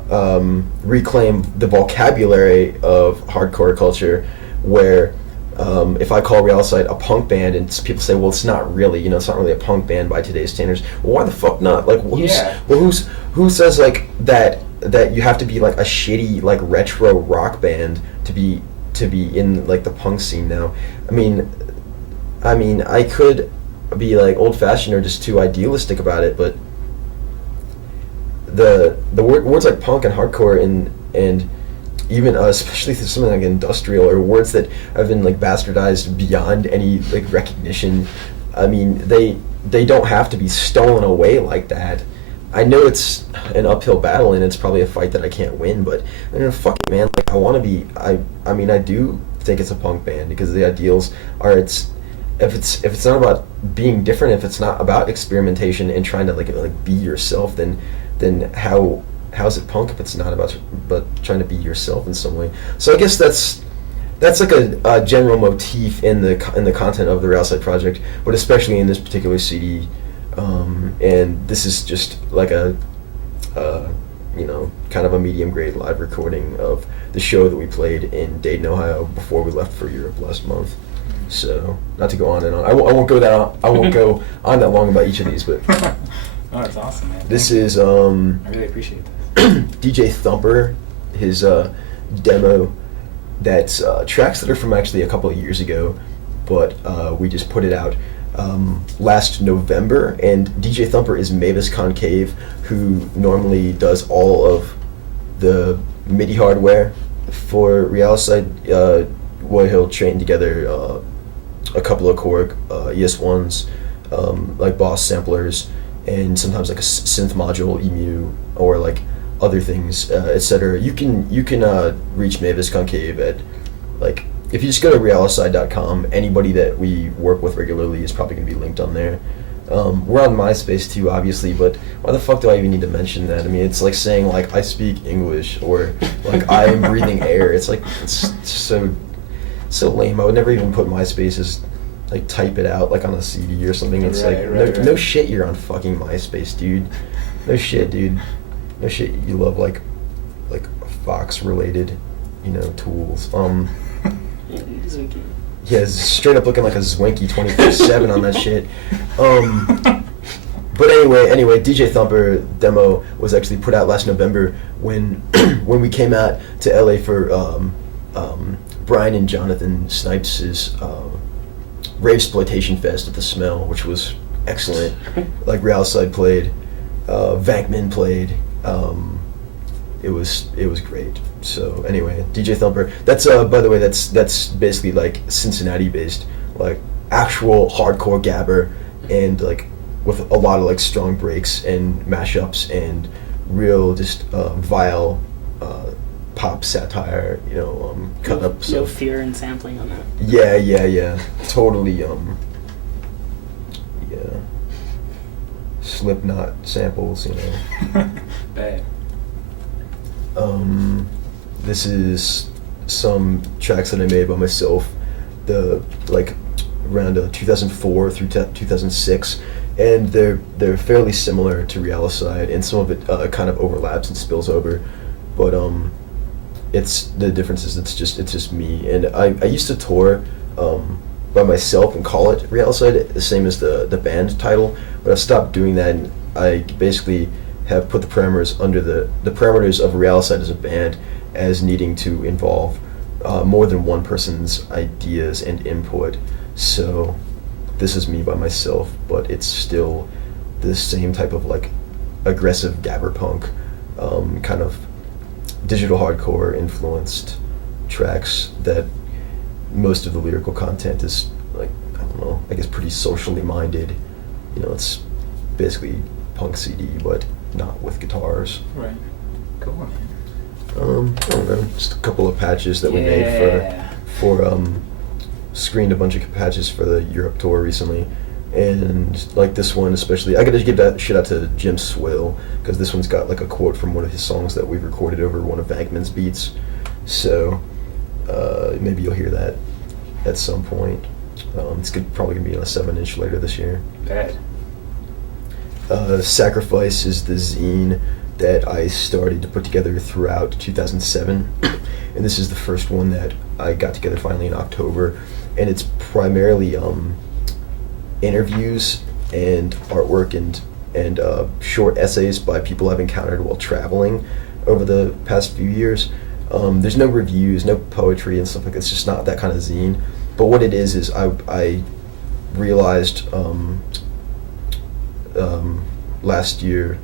reclaim the vocabulary of hardcore culture, where if I call Realicide a punk band and people say, well, it's not really, it's not really a punk band by today's standards. Well, why the fuck not? Like, who says like that you have to be like a shitty like retro rock band to be to be in like the punk scene now. I mean, I could be like old-fashioned or just too idealistic about it, but the words like punk and hardcore and even especially something like industrial, or words that have been like bastardized beyond any like recognition. I mean, they don't have to be stolen away like that. I know it's an uphill battle and it's probably a fight that I can't win, but I mean, fuck it, man. Like, I want to be. I mean, I do think it's a punk band because the ideals are if it's not about being different, if it's not about experimentation and trying to like be yourself, then how's it punk if it's not about but trying to be yourself in some way? So I guess that's like a general motif in the content of the Realicide project, but especially in this particular CD. And this is just like a kind of a medium grade live recording of the show that we played in Dayton, Ohio before we left for Europe last month. So not to go on and on, I won't go go on that long about each of these, but Oh, that's awesome, man. this is I really appreciate this. DJ Thumper, his demo. That's tracks that are from actually a couple of years ago, but we just put it out last November. And DJ Thumper is Mavis Concave, who normally does all of the MIDI hardware for Realicide. He'll chain together a couple of Korg ES1s, like Boss samplers, and sometimes like a synth module, EMU, or like other things, etc. You can reach Mavis Concave at, like, if you just go to realicide.com, anybody that we work with regularly is probably going to be linked on there. We're on MySpace too, obviously, but why the fuck do I even need to mention that? I mean, it's like saying like I speak English or like I am breathing air. It's like it's so lame. I would never even put MySpace as like type it out like on a CD or something. It's right. No shit, you're on fucking MySpace, dude. No shit, dude. No shit, you love like Fox related, tools. Zwinky. Yeah, straight up looking like a Zwinky 24/7 on that shit. But anyway, DJ Thumper demo was actually put out last November when we came out to LA for Brian and Jonathan Snipes' Rave Exploitation Fest at the Smell, which was excellent. Like Realicide played, Vankman played. It was great. So anyway, DJ Thumper. That's by the way, that's basically like Cincinnati based, like actual hardcore gabber, and like with a lot of like strong breaks and mashups and real just vile pop satire, cut up. No fear in sampling on that. Yeah. Totally. Yeah. Slipknot samples, Bad. This is some tracks that I made by myself, around 2004 through 2006, and they're fairly similar to Realicide, and some of it kind of overlaps and spills over, but it's the difference is it's just me, and I used to tour by myself and call it Realicide, the same as the band title, but I stopped doing that, and I basically have put the parameters under the parameters of Realicide as a band as needing to involve more than one person's ideas and input. So this is me by myself, but it's still the same type of like aggressive gabber punk, kind of digital hardcore influenced tracks that most of the lyrical content is like, I don't know, I guess pretty socially minded. It's basically punk CD, but not with guitars. Right. Cool, man. I don't know, just a couple of patches that we made for screened a bunch of patches for the Europe tour recently, and like this one especially, I gotta give that shit out to Jim Swill, because this one's got like a quote from one of his songs that we've recorded over one of Vankman's beats, so maybe you'll hear that at some point. It's probably gonna be on a 7-inch later this year. Bad. Sacrifice is the zine that I started to put together throughout 2007, and this is the first one that I got together finally in October, and it's primarily interviews and artwork and short essays by people I've encountered while traveling over the past few years. There's no reviews, no poetry and stuff like that. It's just not that kind of zine. But what it is I realized last year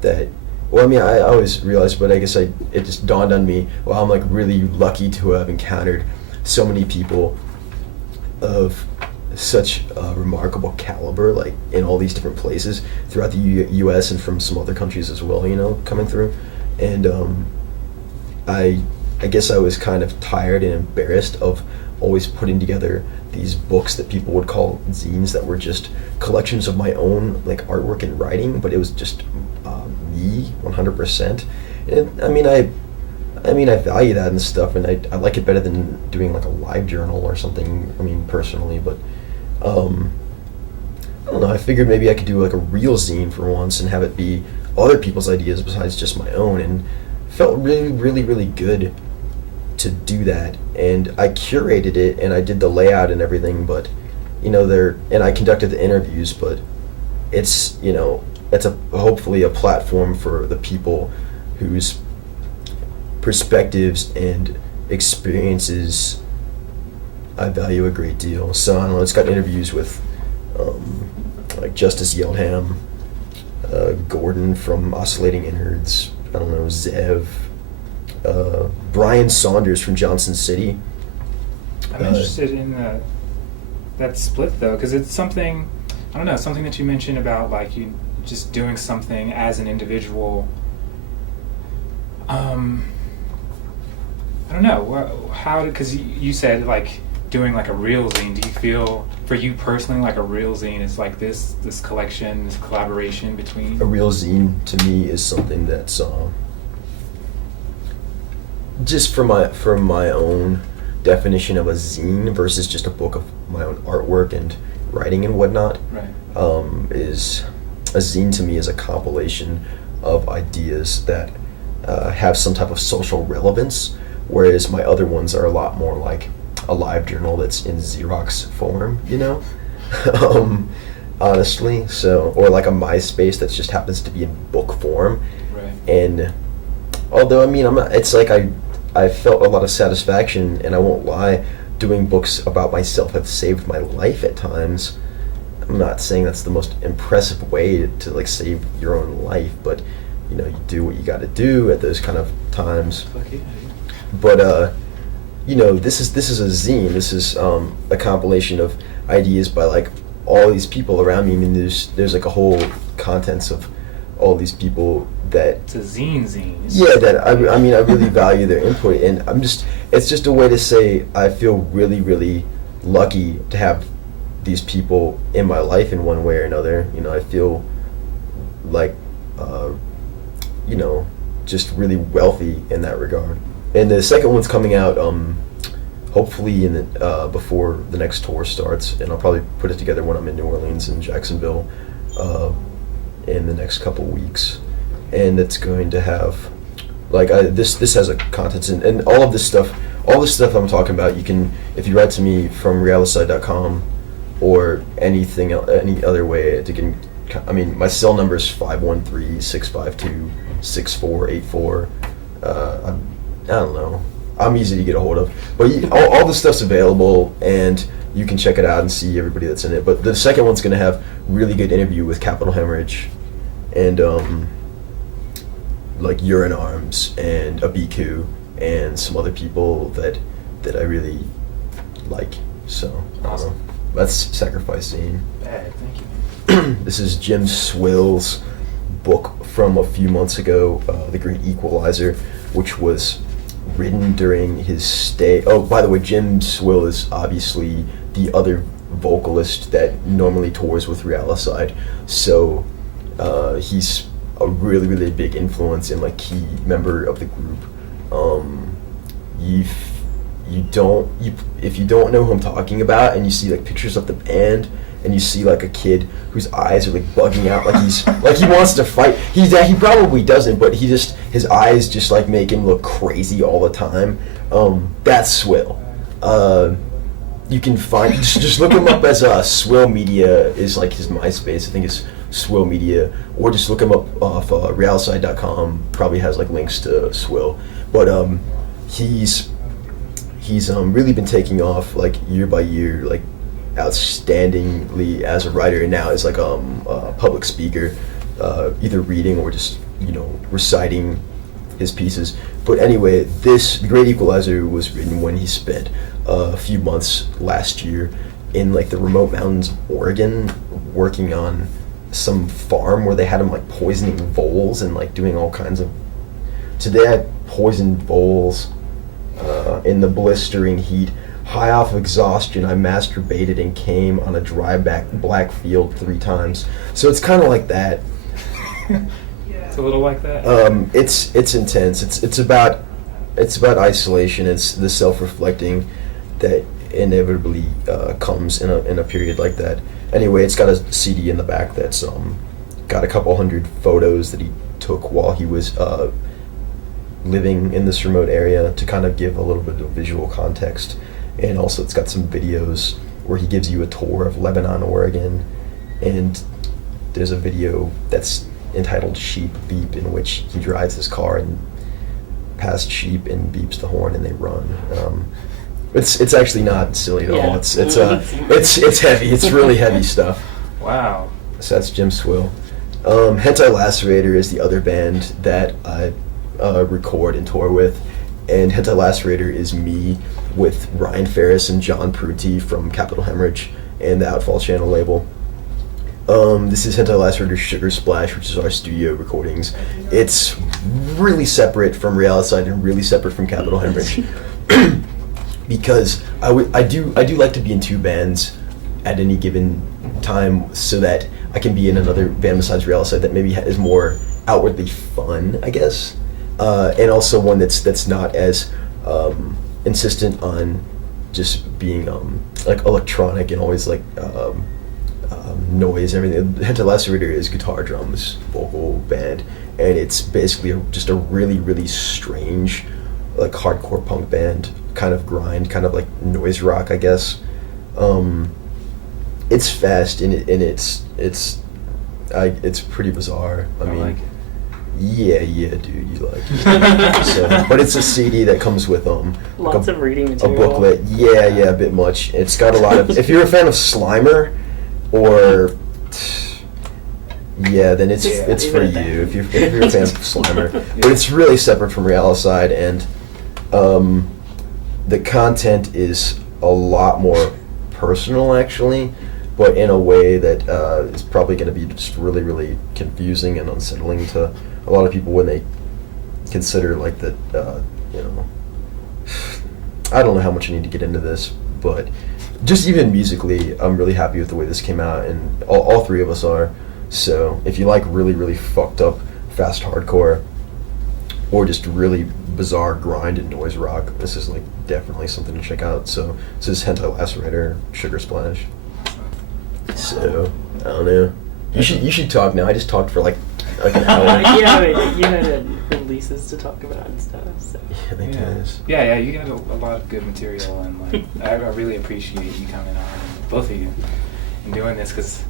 that, well, I mean, I always realized, but I guess it just dawned on me, well, I'm like really lucky to have encountered so many people of such remarkable caliber, like in all these different places throughout the U.S. and from some other countries as well, you know, coming through. And I guess I was kind of tired and embarrassed of always putting together these books that people would call zines that were just collections of my own like artwork and writing, but it was just me 100%. And I mean I value that and stuff, and I like it better than doing like a live journal or something. I mean, personally, but I don't know. I figured maybe I could do like a real zine for once and have it be other people's ideas besides just my own, and felt really good to do that. And I curated it and I did the layout and everything, but you know, and I conducted the interviews, but it's, you know, it's hopefully a platform for the people whose perspectives and experiences I value a great deal. So I don't know, it's got interviews with like Justice Yeldham, Gordon from Oscillating Innards, I don't know, Zev, Brian Saunders from Johnson City. I'm interested in that split though, because it's something, I don't know, something that you mentioned about like you just doing something as an individual. I don't know how, because you said like doing like a real zine. Do you feel for you personally like a real zine is like this collection, this collaboration between? A real zine to me is something that's just from my own definition of a zine versus just a book of my own artwork and writing and whatnot. Right. Is a zine to me is a compilation of ideas that have some type of social relevance, whereas my other ones are a lot more like a live journal that's in Xerox form, you know. Honestly, so, or like a MySpace that just happens to be in book form. Right. And although I mean it's like I felt a lot of satisfaction, and I won't lie, doing books about myself have saved my life at times. I'm not saying that's the most impressive way to like save your own life, but you know, you do what you got to do at those kind of times. But you know, this is a zine. This is a compilation of ideas by like all these people around me. I mean, there's like a whole contents of all these people that It's a zine. yeah, that I mean I really value their input, and it's just a way to say I feel really lucky to have these people in my life in one way or another. You know, I feel like you know, just really wealthy in that regard. And the second one's coming out hopefully in the before the next tour starts, and I'll probably put it together when I'm in New Orleans and Jacksonville in the next couple weeks. And it's going to have like this has a contents and all this stuff I'm talking about. You can, if you write to me from realicide.com or any other way to get. I mean, my cell number is 513-652-6484. I don't know. I'm easy to get a hold of, but all this stuff's available, and you can check it out and see everybody that's in it. But the second one's going to have really good interview with Capital Hemorrhage, and like Urine Arms and Abiku and some other people that I really like. So Awesome. That's Sacrifice Scene. Bad, thank you. This is Jim Swill's book from a few months ago, The Great Equalizer, which was written during his stay. Oh, by the way, Jim Swill is obviously the other vocalist that normally tours with Realicide, so he's a really big influence and like key member of the group. If you don't know who I'm talking about, and you see like pictures of the band, and you see like a kid whose eyes are like bugging out, like he's like he wants to fight. He probably doesn't, but his eyes just like make him look crazy all the time. That's Swill. You can find just look him up as Swill Media is like his MySpace. I think it's Swill Media, or just look him up off Realicide.com. Probably has like links to Swill, but he's really been taking off like year by year, like outstandingly as a writer, and now is like a public speaker, either reading or just reciting his pieces. But anyway, The Great Equalizer was written when he spent a few months last year in like the remote mountains of Oregon working on some farm where they had him like poisoning voles and like doing all kinds of. Today I poisoned voles in the blistering heat. High off exhaustion, I masturbated and came on a dry black field 3 times. So it's kind of like that. It's a little like that. It's intense. It's about isolation. It's the self-reflecting that inevitably comes in a period like that. Anyway, it's got a CD in the back that's got a couple hundred photos that he took while he was living in this remote area to kind of give a little bit of visual context. And also it's got some videos where he gives you a tour of Lebanon, Oregon, and there's a video that's entitled Sheep Beep, in which he drives his car and past sheep and beeps the horn and they run. It's actually not silly at all. It's heavy. It's really heavy stuff. Wow. So that's Jim Swill. Hentai Lacerator is the other band that I record and tour with, and Hentai Lacerator is me with Ryan Ferris and John Prunty from Capital Hemorrhage and the Outfall Channel label. This is Hentai Lacerator Sugar Splash, which is our studio recordings. It's really separate from Realicide and really separate from Capital Hemorrhage because I do like to be in 2 bands at any given time so that I can be in another band besides Realicide that maybe is more outwardly fun, I guess, and also one that's not as insistent on just being like electronic and always like noise and everything. Hentai Lacerator is guitar, drums, vocal band, and it's basically just a really, really strange like hardcore punk band, kind of grind, kind of like noise rock, I guess. It's fast and it's pretty bizarre. I mean, like it. Yeah, dude, you like it. So, but it's a CD that comes with Lots of reading a material. booklet. Yeah, a bit much. It's got a lot of. If you're a fan of Slimer, or then it's for even you. If you're a fan of Slimer, but it's really separate from Realicide, and the content is a lot more personal actually, but in a way that is probably going to be just really, really confusing and unsettling to a lot of people when they consider like that. I don't know how much I need to get into this, but just even musically, I'm really happy with the way this came out, and all 3 of us are. So if you like really, really fucked up fast hardcore, or just really bizarre grind and noise rock, this is like definitely something to check out. So this is Hentai Lacerator, Sugar Splash. So I don't know. You should talk now. I just talked for like an hour. You had releases to talk about and stuff. So. Yeah, thank goodness. Yeah, you got a lot of good material, and like I really appreciate you coming on, both of you, and doing this because.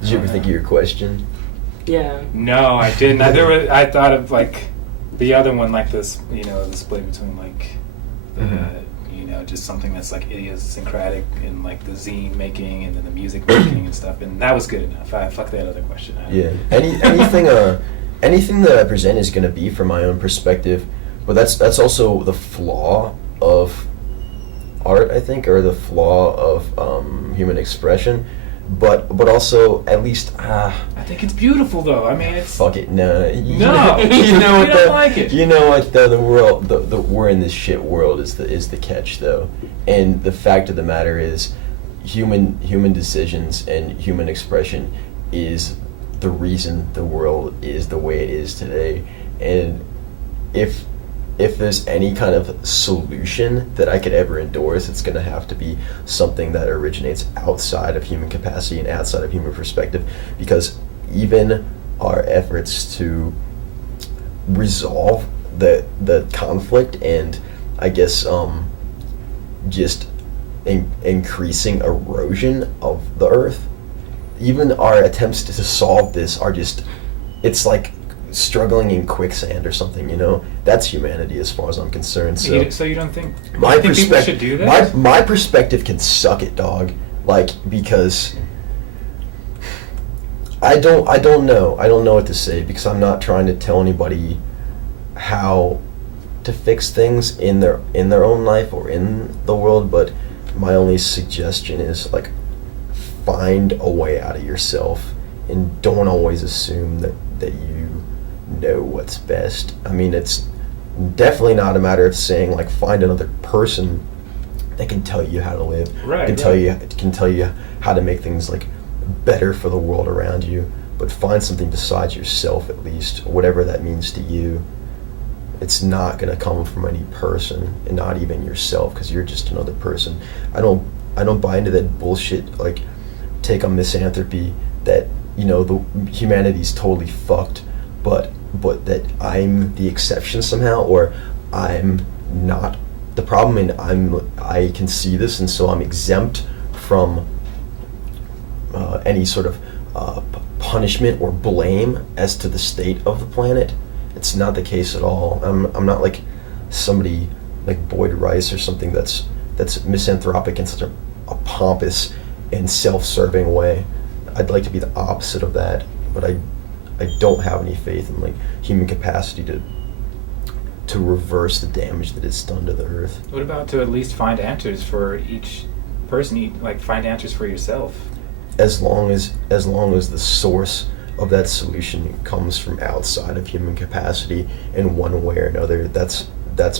Did you ever think of your question? Yeah. No, I didn't. I thought of like the other one, like this, the split between like, just something that's like idiosyncratic in like the zine making and then the music making and stuff, and that was good enough. Fuck that other question. Yeah. Anything that I present is going to be from my own perspective, but that's also the flaw of art, I think, or the flaw of human expression. But also at least I think it's beautiful though. I mean, it's fuck it. No. You don't like it. You know what though? The world, the we're in this shit world is the catch though, and the fact of the matter is, human decisions and human expression is the reason the world is the way it is today, and if there's any kind of solution that I could ever endorse, it's going to have to be something that originates outside of human capacity and outside of human perspective, because even our efforts to resolve the conflict and I guess just increasing erosion of the earth, even our attempts to solve this are just, it's like struggling in quicksand or something, you know? That's humanity as far as I'm concerned. So, So you don't think my people should perspective, do this? my perspective can suck it, dog. Like, because I don't know what to say, because I'm not trying to tell anybody how to fix things in their own life or in the world, but my only suggestion is, like, find a way out of yourself and don't always assume that you know what's best. I mean, it's definitely not a matter of saying, like, find another person that can tell you how to live, Right, can tell you how to make things, like, better for the world around you, but find something besides yourself, at least, whatever that means to you. It's not going to come from any person, and not even yourself, because you're just another person. I don't buy into that bullshit, like, take on misanthropy, that, you know, the humanity's totally fucked, but that I'm the exception somehow, or I'm not the problem, and I can see this, and so I'm exempt from any sort of punishment or blame as to the state of the planet. It's not the case at all. I'm not like somebody like Boyd Rice or something that's misanthropic in such a pompous and self-serving way. I'd like to be the opposite of that, but I don't have any faith in, like, human capacity to reverse the damage that it's done to the earth. What about to at least find answers for each person? Like, find answers for yourself. As long as the source of that solution comes from outside of human capacity in one way or another, that's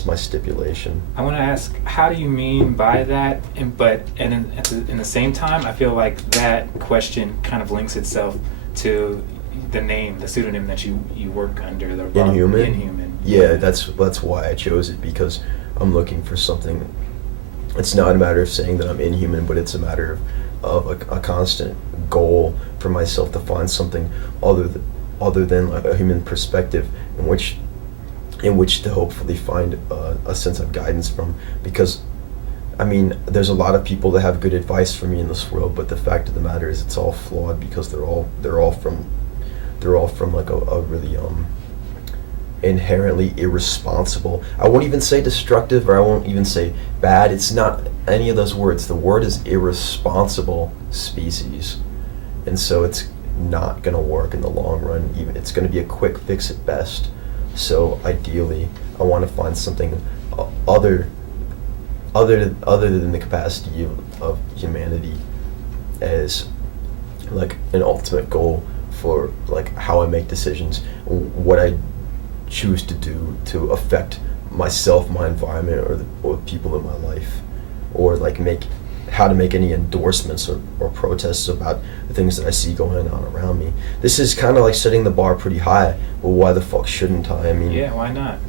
my stipulation. I want to ask, how do you mean by that? In the same time, I feel like that question kind of links itself to the name, the pseudonym that you work under. The Inhuman? Inhuman. Yeah, that's why I chose it, because I'm looking for something. It's not a matter of saying that I'm inhuman, but it's a matter of a constant goal for myself to find something other than like a human perspective in which to hopefully find a sense of guidance from. Because, I mean, there's a lot of people that have good advice for me in this world, but the fact of the matter is it's all flawed, because they're all from like a really inherently irresponsible, I won't even say destructive, or I won't even say bad, it's not any of those words. The word is irresponsible species. And so it's not going to work in the long run. Even it's going to be a quick fix at best. So ideally, I want to find something other than the capacity of humanity as like an ultimate goal for like how I make decisions, what I choose to do to affect myself, my environment, or people in my life, or like how to make any endorsements or protests about the things that I see going on around me. This is kind of like setting the bar pretty high. Well, why the fuck shouldn't I? I mean, yeah, why not?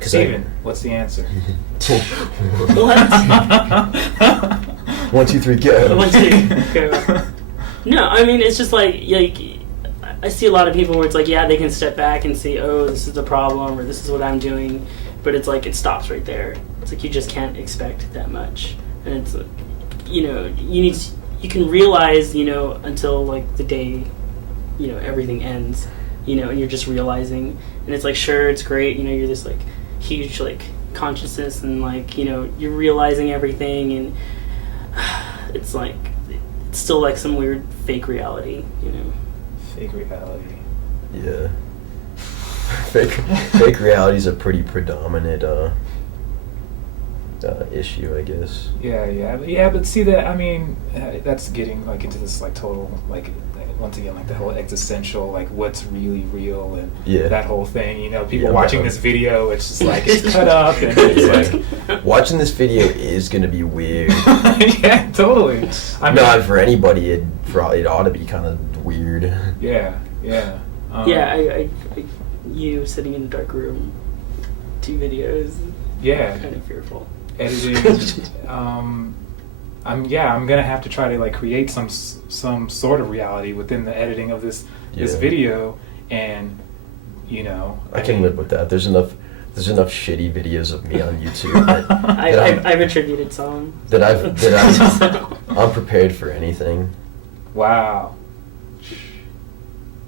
Steven, what's the answer? What? 1, 2, 3, go. 1, 2, go. No, I mean, it's just like I see a lot of people where it's like, yeah, they can step back and see, oh, this is the problem, or this is what I'm doing, but it's like it stops right there. It's like you just can't expect that much, and it's, you know, you can realize, you know, until like the day, you know, everything ends, you know, and you're just realizing, and it's like, sure, it's great, you know, you're this like huge like consciousness, and like, you know, you're realizing everything, and it's like it's still like some weird fake reality, you know. Fake reality. Yeah. Fake reality is a pretty predominant issue, I guess. Yeah, but see that, I mean, that's getting like into this like total, like, once again, like the whole existential, like what's really real, and that whole thing, you know, people watching this video, it's just like, it's cut up, and it's like... Watching this video is going to be weird. Yeah, totally. I mean, not for anybody, it ought to be kind of weird. Yeah. I you sitting in a dark room, 2 videos. Yeah. Kind of fearful. Editing. I'm gonna have to try to like create some sort of reality within the editing of this video, and you know, I can live with that. There's enough shitty videos of me on YouTube that I've attributed some that I'm prepared for anything. Wow.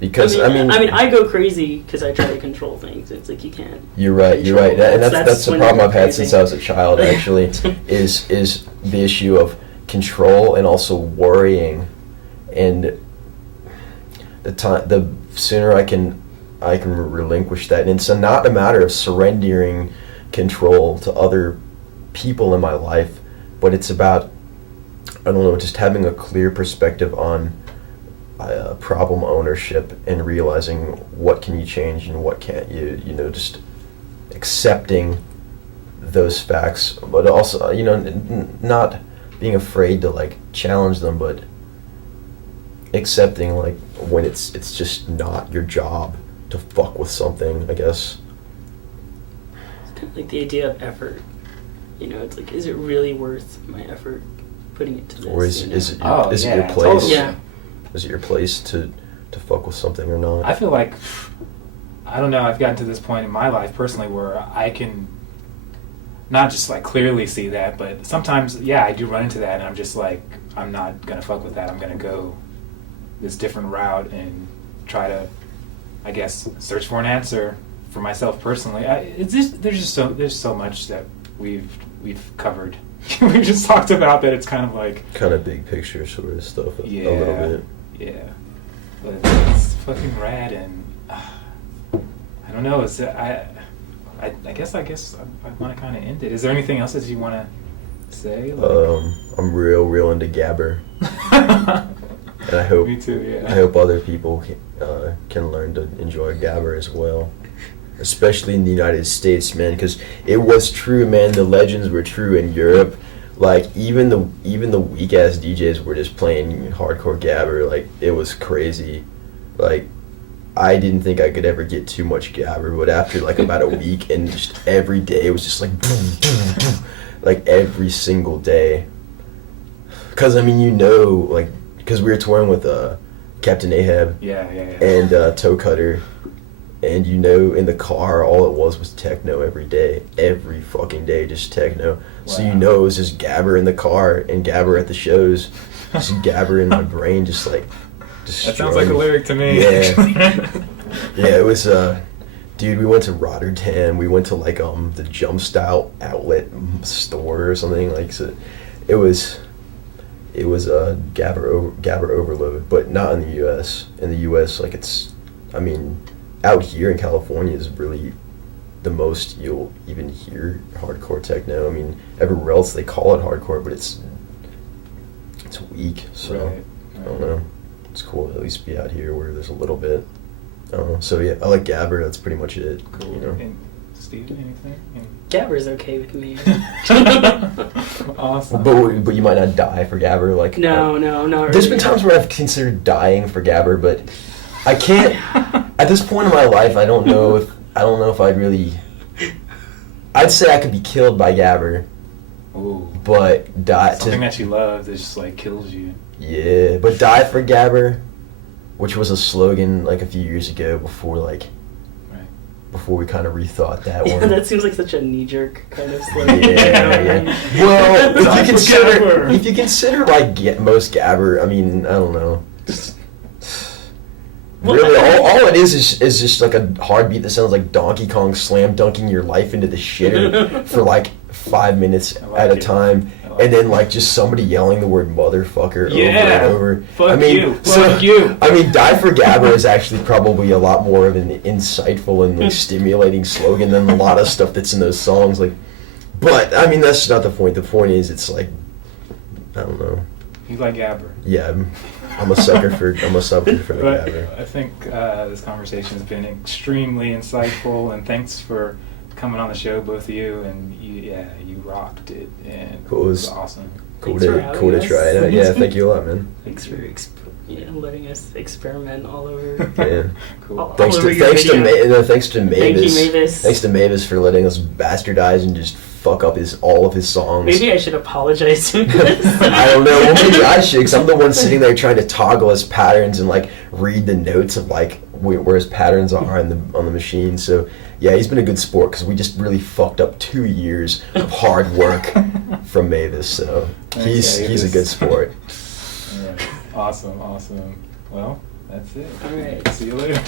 Because I mean, I go crazy because I try to control things. It's like you can't. You're right. You're right, and that's the when problem you I've go had crazy. since I was a child. Actually, is the issue of control and also worrying, and the sooner I can relinquish that, and it's not a matter of surrendering control to other people in my life, but it's about, I don't know, just having a clear perspective on problem ownership and realizing what can you change and what can't you, just accepting those facts, but also, not being afraid to like challenge them, but accepting like when it's just not your job to fuck with something, I guess. It's kind of like the idea of effort. It's like, is it really worth my effort putting it to this? Or is it yeah, your place? totally. Yeah. Is it your place to fuck with something or not? I feel like, I don't know, I've gotten to this point in my life personally where I can not just like clearly see that, but sometimes, yeah, I do run into that and I'm just like, I'm not going to fuck with that. I'm going to go this different route and try to, I guess, search for an answer for myself personally. There's so much that we've covered. We've just talked about that. It's kind of like kind of big picture sort of stuff. A little bit. Yeah, but it's fucking rad, and I don't know. I guess I want to kind of end it. Is there anything else that you want to say? I'm real into Gabber, and I hope Me too. Yeah. I hope other people can learn to enjoy Gabber as well, especially in the United States, man. Because it was true, man. The legends were true in Europe. Like even the weak ass DJs were just playing hardcore Gabber. Like it was crazy. Like I didn't think I could ever get too much Gabber, but after like about a week and just every day it was just like boom, boom, boom, like every single day. Because I mean, like because we were touring with Captain Ahab. Yeah. And Toe Cutter. And in the car, all it was techno every day. Every fucking day, just techno. Wow. So it was just Gabber in the car and Gabber at the shows. Just Gabber in my brain, just that sounds like a lyric to me. Yeah. Yeah, it was, dude, we went to Rotterdam. We went to, like, the Jump Style outlet store or something. Like, so it was Gabber overload, but not in the U.S. In the U.S., like, out here in California is really the most you'll even hear hardcore techno. I mean, everywhere else they call it hardcore, but it's weak. So Right. I don't know. It's cool to at least be out here where there's a little bit. I don't know. So yeah, I like Gabber. That's pretty much it. Cool. And Steve, anything? Gabber's okay with me. Awesome. But you might not die for Gabber. Like No. There's been times where I've considered dying for Gabber, but I can't. At this point in my life, I don't know if I'd really. I'd say I could be killed by Gabber. Ooh. But die something that you love that just like kills you. Yeah, but die for Gabber, which was a slogan like a few years ago before we kind of rethought that one. Yeah, that seems like such a knee-jerk kind of slogan. Yeah. Well, if you consider like most Gabber, I mean, I don't know. Really, all it is just like a hard beat that sounds like Donkey Kong slam dunking your life into the shitter for like 5 minutes at a time, and then like just somebody yelling the word motherfucker over and over. Fuck you. I mean, Die for Gabber is actually probably a lot more of an insightful and like stimulating slogan than a lot of stuff that's in those songs. Like, but I mean, that's not the point. The point is, it's like, I don't know. You like Gabber? Yeah, I'm a sucker for the Gabber. I think this conversation has been extremely insightful, and thanks for coming on the show, both of you. And you rocked it, and it was awesome. Cool to try it out. Yeah, thank you a lot, man. Thanks for letting us experiment all over. Yeah, cool. Thanks to Mavis. Thank you, Mavis. Thanks to Mavis for letting us bastardize and just fuck up all of his songs. Maybe I should apologize to this. I don't know. Well, maybe I should, because I'm the one sitting there trying to toggle his patterns and like read the notes of like where his patterns are on the machine. So yeah, he's been a good sport because we just really fucked up 2 years of hard work from Mavis. So he's a good sport. Yeah. Awesome. Well, That's it. All right. See you later.